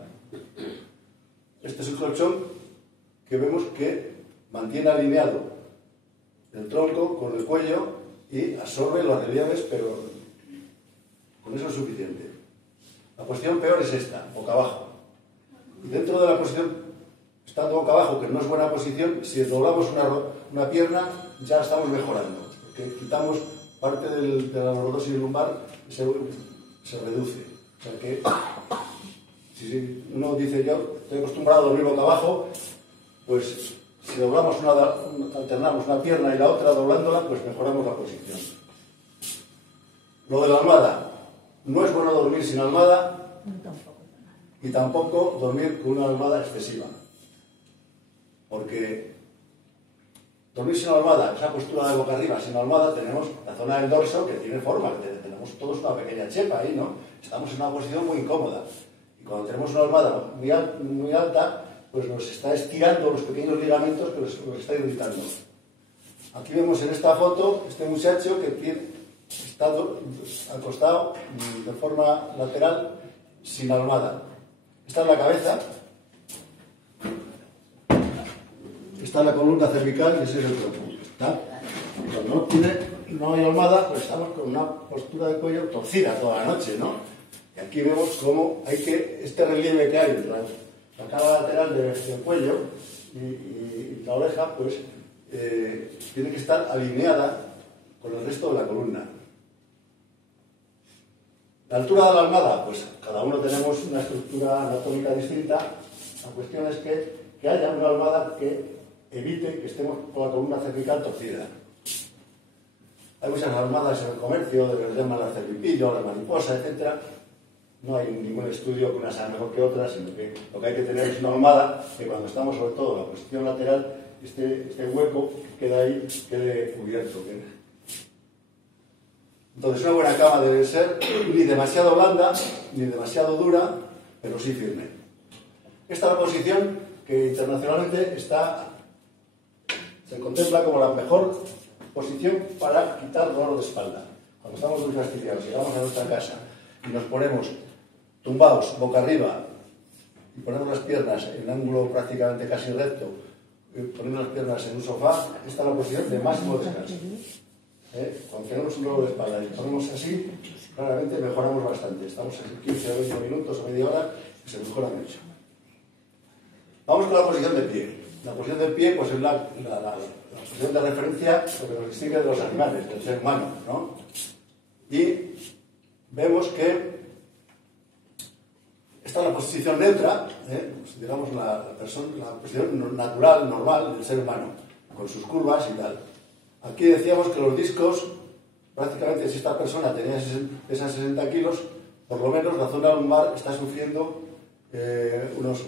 Este es un colchón que vemos que mantiene alineado el tronco con el cuello y absorbe los relieves, pero con eso es suficiente. La posición peor es esta, boca abajo. Y dentro de la posición, estando boca abajo, que no es buena posición, si doblamos una pierna, ya estamos mejorando, porque quitamos parte de la lordosis lumbar, se reduce. O sea que, si uno dice, yo estoy acostumbrado a dormir boca abajo, pues si doblamos alternamos una pierna y la otra doblándola, pues mejoramos la posición. Lo de la almohada. No es bueno dormir sin almohada y tampoco dormir con una almohada excesiva. Porque dormir sin almohada, esa postura de boca arriba sin almohada, tenemos la zona del dorso que tiene forma, tenemos todos una pequeña chepa ahí, ¿no? Estamos en una posición muy incómoda. Y cuando tenemos una almohada muy alta, pues nos está estirando los pequeños ligamentos que nos está irritando. Aquí vemos en esta foto este muchacho que está acostado de forma lateral sin almohada. Esta es la cabeza, esta es la columna cervical y ese es el tronco. ¿Está? Cuando no hay almohada, pues estamos con una postura de cuello torcida toda la noche, ¿no? Y aquí vemos cómo este relieve que hay entre la cara lateral del cuello y la oreja, pues tiene que estar alineada con el resto de la columna. La altura de la almohada, pues cada uno tenemos una estructura anatómica distinta. La cuestión es que haya una almohada que evite que estemos con la columna cervical torcida. Hay muchas almohadas en el comercio, de que llaman la cervipillo, la mariposa, etc. No hay ningún estudio que una sea mejor que otra, sino que lo que hay que tener es una almohada que cuando estamos sobre todo en la posición lateral, este hueco que queda ahí quede cubierto. Entonces una buena cama debe ser ni demasiado blanda, ni demasiado dura, pero sí firme. Esta es la posición que internacionalmente se contempla como la mejor posición para quitar dolor de espalda. Cuando estamos muy fastidiados, llegamos a nuestra casa y nos ponemos tumbados, boca arriba, y ponemos las piernas en ángulo prácticamente casi recto, ponemos las piernas en un sofá, esta es la posición de máximo descanso. Cuando tenemos un dolor de espalda y ponemos así, claramente mejoramos bastante. Estamos en 15 o 20 minutos o media hora y se mejora mucho. Vamos con la posición de pie. La posición de pie pues es la posición de referencia, lo que nos distingue de los animales, del ser humano, ¿no? Y vemos que esta es la posición neutra, pues digamos la posición natural, normal del ser humano, con sus curvas y tal. Aquí decíamos que los discos, prácticamente si esta persona tenía esas 60 kilos, por lo menos la zona lumbar está sufriendo unos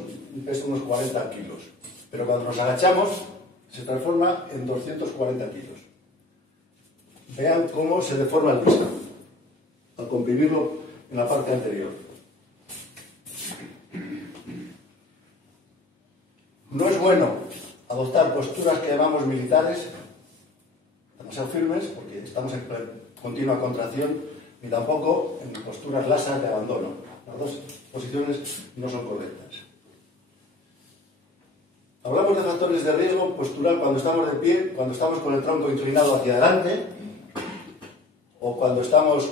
40 kilos. Pero cuando nos agachamos, se transforma en 240 kilos. Vean cómo se deforma el disco al comprimirlo en la parte anterior. No es bueno adoptar posturas que llamamos militares, demasiado firmes, porque estamos en continua contracción, ni tampoco en posturas lasas de abandono. Las dos posiciones no son correctas. Hablamos de factores de riesgo postural cuando estamos de pie, cuando estamos con el tronco inclinado hacia adelante, o cuando estamos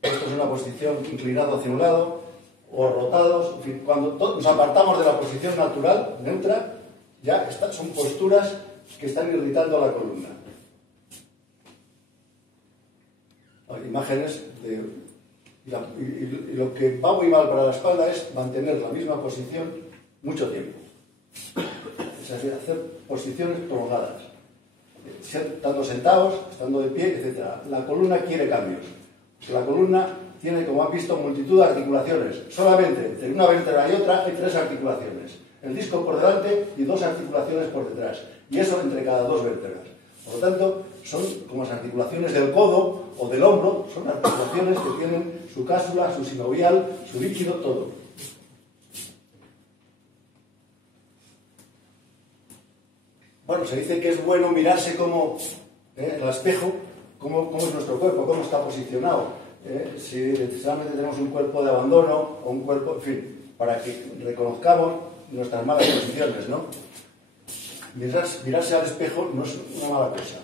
puestos en una posición inclinado hacia un lado, o rotados, en fin, cuando nos apartamos de la posición natural, neutra, ya son posturas que están irritando a la columna. Hay imágenes y lo que va muy mal para la espalda es mantener la misma posición mucho tiempo. Es decir, hacer posiciones prolongadas, estando sentados, estando de pie, etc. La columna quiere cambios. La columna tiene, como han visto, multitud de articulaciones. Solamente entre una vértebra y otra hay 3 articulaciones. El disco por delante y 2 articulaciones por detrás. Y eso entre cada 2 vértebras. Por lo tanto, son como las articulaciones del codo o del hombro, son articulaciones que tienen su cápsula, su sinovial, su líquido, todo. Bueno, se dice que es bueno mirarse como en el espejo, cómo es nuestro cuerpo, cómo está posicionado. Si necesariamente tenemos un cuerpo de abandono o un cuerpo, en fin, para que reconozcamos nuestras malas posiciones, ¿no? Mirarse al espejo no es una mala cosa.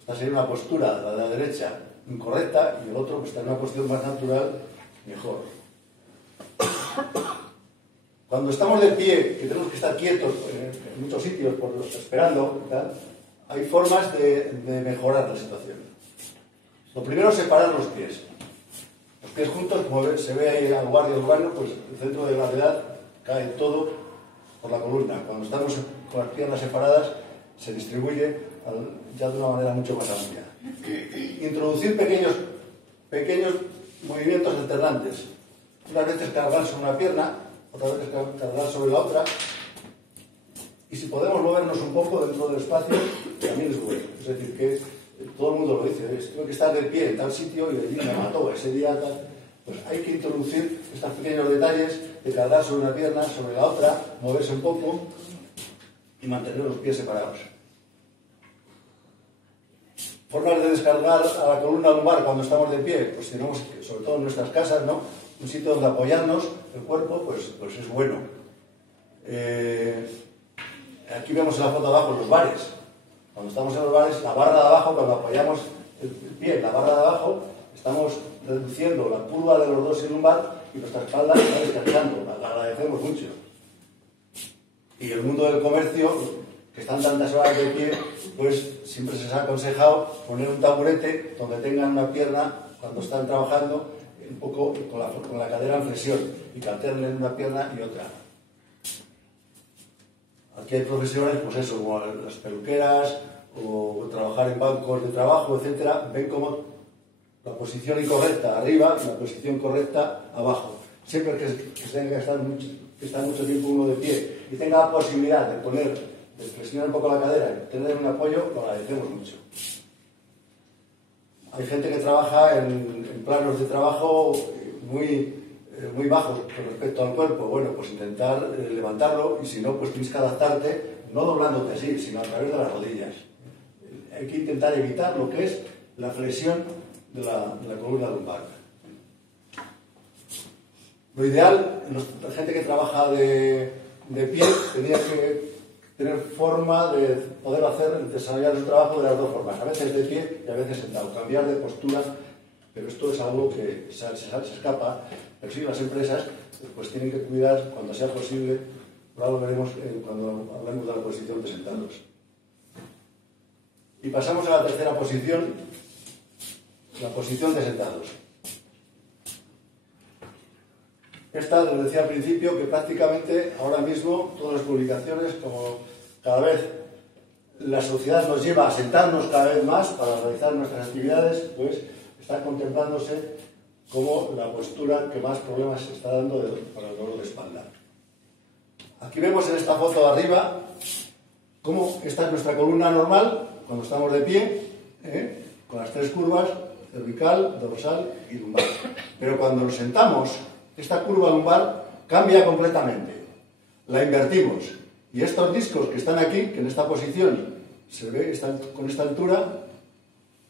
Esta sería una postura, la de la derecha, incorrecta, y el otro que está en una posición más natural, mejor. Cuando estamos de pie, que tenemos que estar quietos en muchos sitios esperando, ¿tal? Hay formas de mejorar la situación. Lo primero es separar los pies. Los pies juntos, como se ve ahí al guardia urbano, pues el centro de gravedad cae todo por la columna. Cuando estamos con las piernas separadas, se distribuye ya de una manera mucho más amplia. Introducir pequeños movimientos alternantes. Unas veces cargar sobre una pierna, otras veces cargar sobre la otra. Y si podemos movernos un poco dentro del espacio, también es bueno. Es decir, que todo el mundo lo dice, tengo que estar de pie en tal sitio y allí me mató ese día tal. Pues hay que introducir estos pequeños detalles de cargar sobre una pierna, sobre la otra, moverse un poco y mantener los pies separados. Formas de descargar a la columna lumbar cuando estamos de pie, pues tenemos, sobre todo en nuestras casas, ¿no? Un sitio donde apoyarnos el cuerpo, pues es bueno. Aquí vemos en la foto abajo los bares. Cuando estamos en los bares, la barra de abajo, cuando apoyamos el pie en la barra de abajo, estamos reduciendo la curva de los dos y lumbar y nuestra espalda está descansando. La agradecemos mucho. Y el mundo del comercio, que están tantas horas de pie, pues siempre se les ha aconsejado poner un taburete donde tengan una pierna cuando están trabajando un poco con la cadera en flexión y que alternen una pierna y otra. Aquí hay profesiones, pues eso, como las peluqueras o trabajar en bancos de trabajo, etcétera, ven como la posición incorrecta arriba y la posición correcta abajo. Siempre que se tenga que estar mucho tiempo uno de pie y tenga la posibilidad de flexionar un poco la cadera y tener un apoyo, lo agradecemos mucho. Hay gente que trabaja en planos de trabajo muy bajos con respecto al cuerpo. Bueno, pues intentar levantarlo y si no, pues tienes que adaptarte, no doblándote así, sino a través de las rodillas. Hay que intentar evitar lo que es la flexión de la columna lumbar. Lo ideal, la gente que trabaja de pie tendría que tener forma de poder desarrollar su trabajo de las dos formas, a veces de pie y a veces sentado, cambiar de postura, pero esto es algo que se escapa. Pero sí, las empresas pues tienen que cuidar cuando sea posible, ahora lo veremos cuando hablemos de la posición de sentados. Y pasamos a la tercera posición, la posición de sentados. Esta, les decía al principio, que prácticamente ahora mismo todas las publicaciones, como cada vez la sociedad nos lleva a sentarnos cada vez más para realizar nuestras actividades, pues está contemplándose como la postura que más problemas está dando para el dolor de espalda. Aquí vemos en esta foto de arriba cómo esta es nuestra columna normal cuando estamos de pie, con las tres curvas, cervical, dorsal y lumbar. Pero cuando nos sentamos, esta curva lumbar cambia completamente. La invertimos. Y estos discos que están aquí, que en esta posición se ve con esta altura,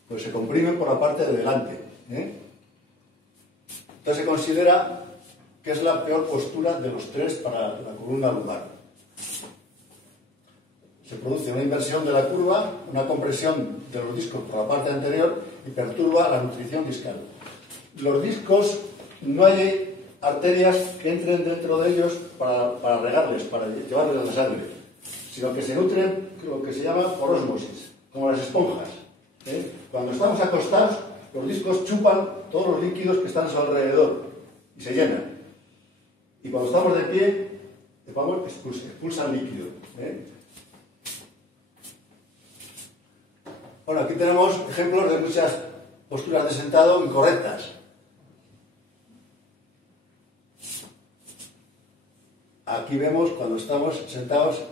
pues se comprimen por la parte de delante. Entonces se considera que es la peor postura de los tres para la columna lumbar. Se produce una inversión de la curva, una compresión de los discos por la parte anterior y perturba la nutrición discal. Los discos, no hay arterias que entren dentro de ellos para regarles, para llevarles la sangre, sino que se nutren lo que se llama por ósmosis, como las esponjas. Cuando estamos acostados, los discos chupan todos los líquidos que están a su alrededor y se llenan. Y cuando estamos de pie, expulsan líquido. Bueno, aquí tenemos ejemplos de muchas posturas de sentado incorrectas. Aquí vemos cuando estamos sentados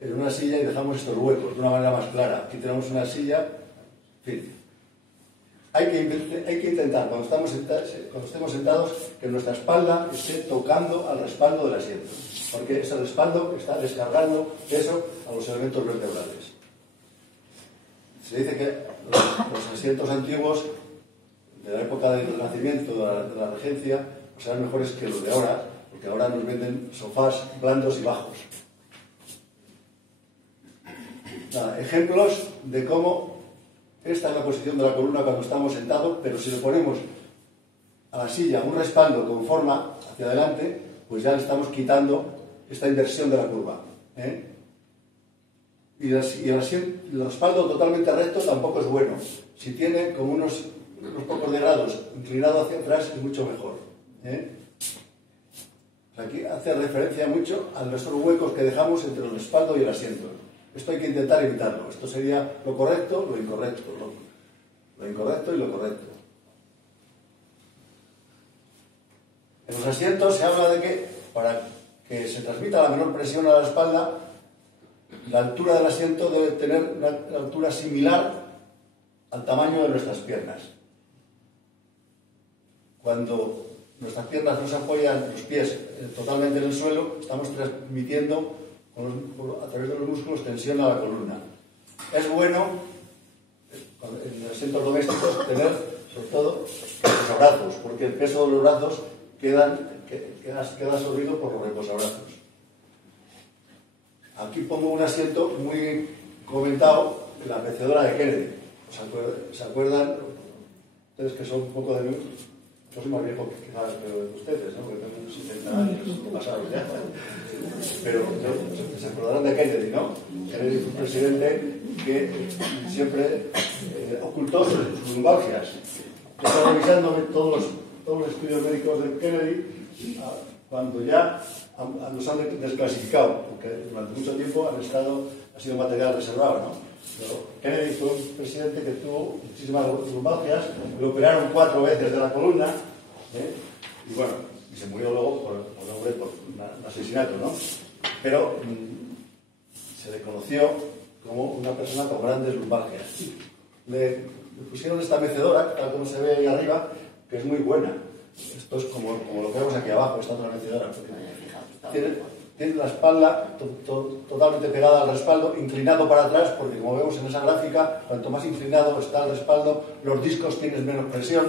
en una silla y dejamos estos huecos de una manera más clara. Aquí tenemos una silla. En fin. Hay que intentar, cuando estemos sentados, que nuestra espalda esté tocando al respaldo del asiento, porque ese respaldo está descargando peso a los elementos vertebrales. Se dice que los asientos antiguos de la época del Renacimiento, de la Regencia, pues eran mejores que los de ahora, porque ahora nos venden sofás blandos y bajos. Ejemplos de cómo esta es la posición de la columna cuando estamos sentados, pero si le ponemos a la silla un respaldo con forma hacia adelante, pues ya le estamos quitando esta inversión de la curva. Y el respaldo totalmente recto tampoco es bueno. Si tiene como unos pocos de grados inclinado hacia atrás, es mucho mejor. Aquí hace referencia mucho a los huecos que dejamos entre el respaldo y el asiento. Esto hay que intentar evitarlo. Esto sería lo correcto, lo incorrecto. Lo incorrecto y lo correcto. En los asientos se habla de que para que se transmita la menor presión a la espalda, la altura del asiento debe tener una altura similar al tamaño de nuestras piernas. Cuando nuestras piernas no se apoyan, los pies totalmente en el suelo, estamos transmitiendo a través de los músculos tensión a la columna. Es bueno en asientos domésticos tener sobre todo los brazos, porque el peso de los brazos quedan queda absorbido por los reposabrazos. Aquí pongo un asiento muy comentado, la mecedora de Kennedy. ¿Se acuerdan? Ustedes que son un poco de... Yo soy más viejo que quizás de ustedes, ¿no? Que tengo 60 años pasados ya. Pero se acordarán de Kennedy, ¿no? Kennedy fue un presidente que siempre ocultó sus lumbalgias. Yo estaba revisándome todos los estudios médicos de Kennedy cuando ya los han desclasificado, porque durante mucho tiempo ha sido material reservado, ¿no? Pero Kennedy fue un presidente que tuvo muchísimas lumbalgias, lo operaron 4 veces de la columna, y bueno, y se murió luego por un asesinato, ¿no? Pero se le conoció como una persona con grandes lumbalgias. Le pusieron esta mecedora, tal como se ve ahí arriba, que es muy buena. Esto es como lo que vemos aquí abajo, esta otra mecedora. Tiene la espalda totalmente pegada al respaldo, inclinado para atrás, porque como vemos en esa gráfica, cuanto más inclinado está el respaldo, los discos tienen menos presión.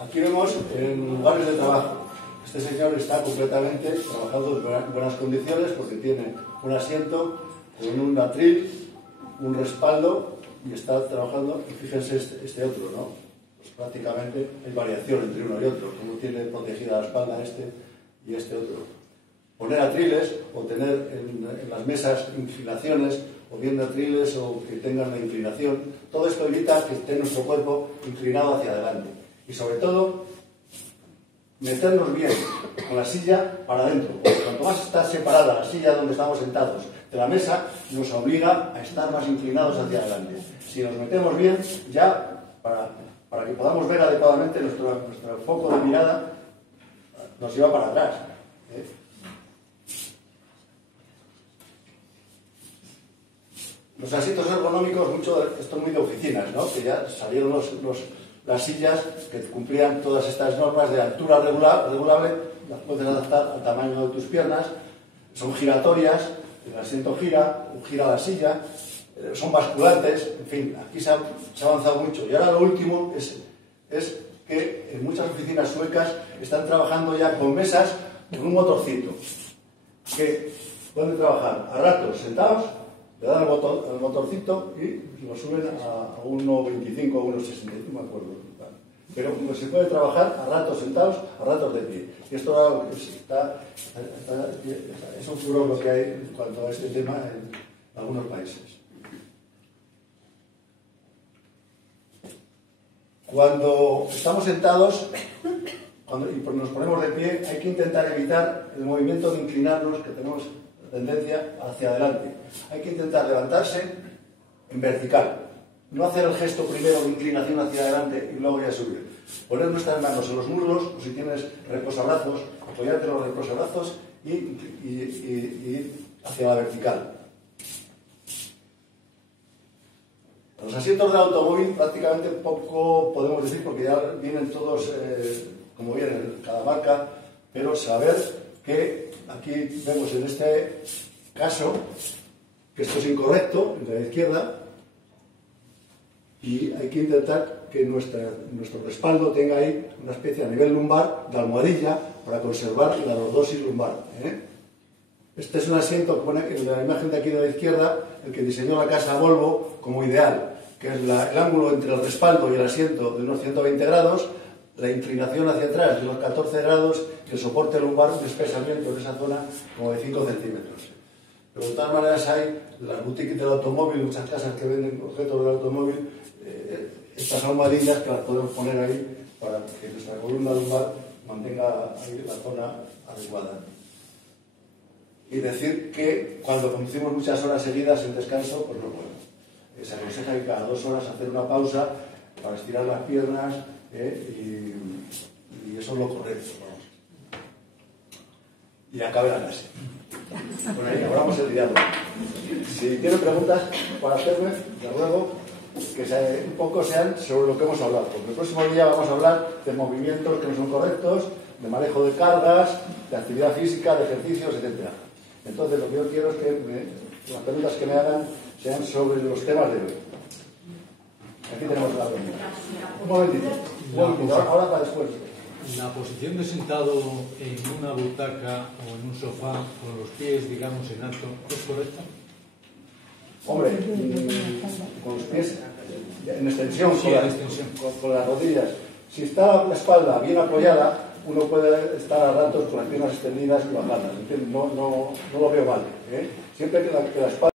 Aquí vemos en lugares de trabajo. Este señor está completamente trabajando en buenas condiciones porque tiene un asiento con un atril, un respaldo y está trabajando. Y fíjense este otro, ¿no? Pues prácticamente hay variación entre uno y otro, como tiene protegida la espalda este y este otro. Poner atriles o tener en las mesas inclinaciones, o bien de atriles o que tengan la inclinación, todo esto evita que esté nuestro cuerpo inclinado hacia adelante. Y sobre todo, meternos bien con la silla para adentro. Cuanto más está separada la silla donde estamos sentados de la mesa, nos obliga a estar más inclinados hacia adelante. Si nos metemos bien, ya para que podamos ver adecuadamente nuestro foco de mirada, nos lleva para atrás. Los asientos ergonómicos, esto es muy de oficinas, ¿no? Que ya salieron las sillas que cumplían todas estas normas de altura regulable, las puedes adaptar al tamaño de tus piernas, son giratorias, el asiento gira la silla, son basculantes, en fin, aquí se ha avanzado mucho. Y ahora lo último es que en muchas oficinas suecas están trabajando ya con mesas con un motorcito, que pueden trabajar a ratos sentados, le dan el motorcito y lo suben a 1,25 o 1,60, no me acuerdo. Pero se puede trabajar a ratos sentados, a ratos de pie. Y esto es un furor lo que hay en cuanto a este tema en algunos países. Cuando estamos sentados y nos ponemos de pie, hay que intentar evitar el movimiento de inclinarnos, que tenemos tendencia hacia adelante. Hay que intentar levantarse en vertical. No hacer el gesto primero de inclinación hacia adelante y luego ya subir. Poner nuestras manos en los muslos, o si tienes reposabrazos, apoyarte en los reposabrazos y ir hacia la vertical. Los asientos del automóvil prácticamente poco podemos decir porque ya vienen todos como vienen cada marca, pero saber que aquí vemos en este caso que esto es incorrecto, en la izquierda, y hay que intentar que nuestro respaldo tenga ahí una especie a nivel lumbar de almohadilla para conservar la lordosis lumbar. Este es un asiento que pone en la imagen de aquí de la izquierda, el que diseñó la casa Volvo como ideal, que es el ángulo entre el respaldo y el asiento de unos 120 grados, la inclinación hacia atrás de unos 14 grados y el soporte lumbar, un espesamiento en esa zona como de 5 centímetros. Pero de todas maneras hay las boutiques del automóvil, muchas casas que venden objetos del automóvil, estas almohadillas que las podemos poner ahí para que nuestra columna lumbar mantenga ahí la zona adecuada. Y decir que cuando conducimos muchas horas seguidas sin descanso, pues no podemos. Se aconseja que cada 2 horas hacer una pausa para estirar las piernas y eso es lo correcto, vamos. Y acabe la clase. Bueno, ahí acabamos el diálogo. Si tienen preguntas para hacerme, de ruego que un poco sean sobre lo que hemos hablado, porque el próximo día vamos a hablar de movimientos que no son correctos, de manejo de cargas, de actividad física, de ejercicios, etc. Entonces, lo que yo quiero es que las preguntas que me hagan sean sobre los temas de hoy. Aquí tenemos la pregunta. Un momentito. ahora para después. La posición de sentado en una butaca o en un sofá con los pies, digamos, en alto, ¿es correcta? Hombre, con los pies en extensión, Sí, en extensión. Con las rodillas. Si está la espalda bien apoyada, uno puede estar a ratos con las piernas extendidas y bajadas. No lo veo mal, ¿eh? Siempre que la espalda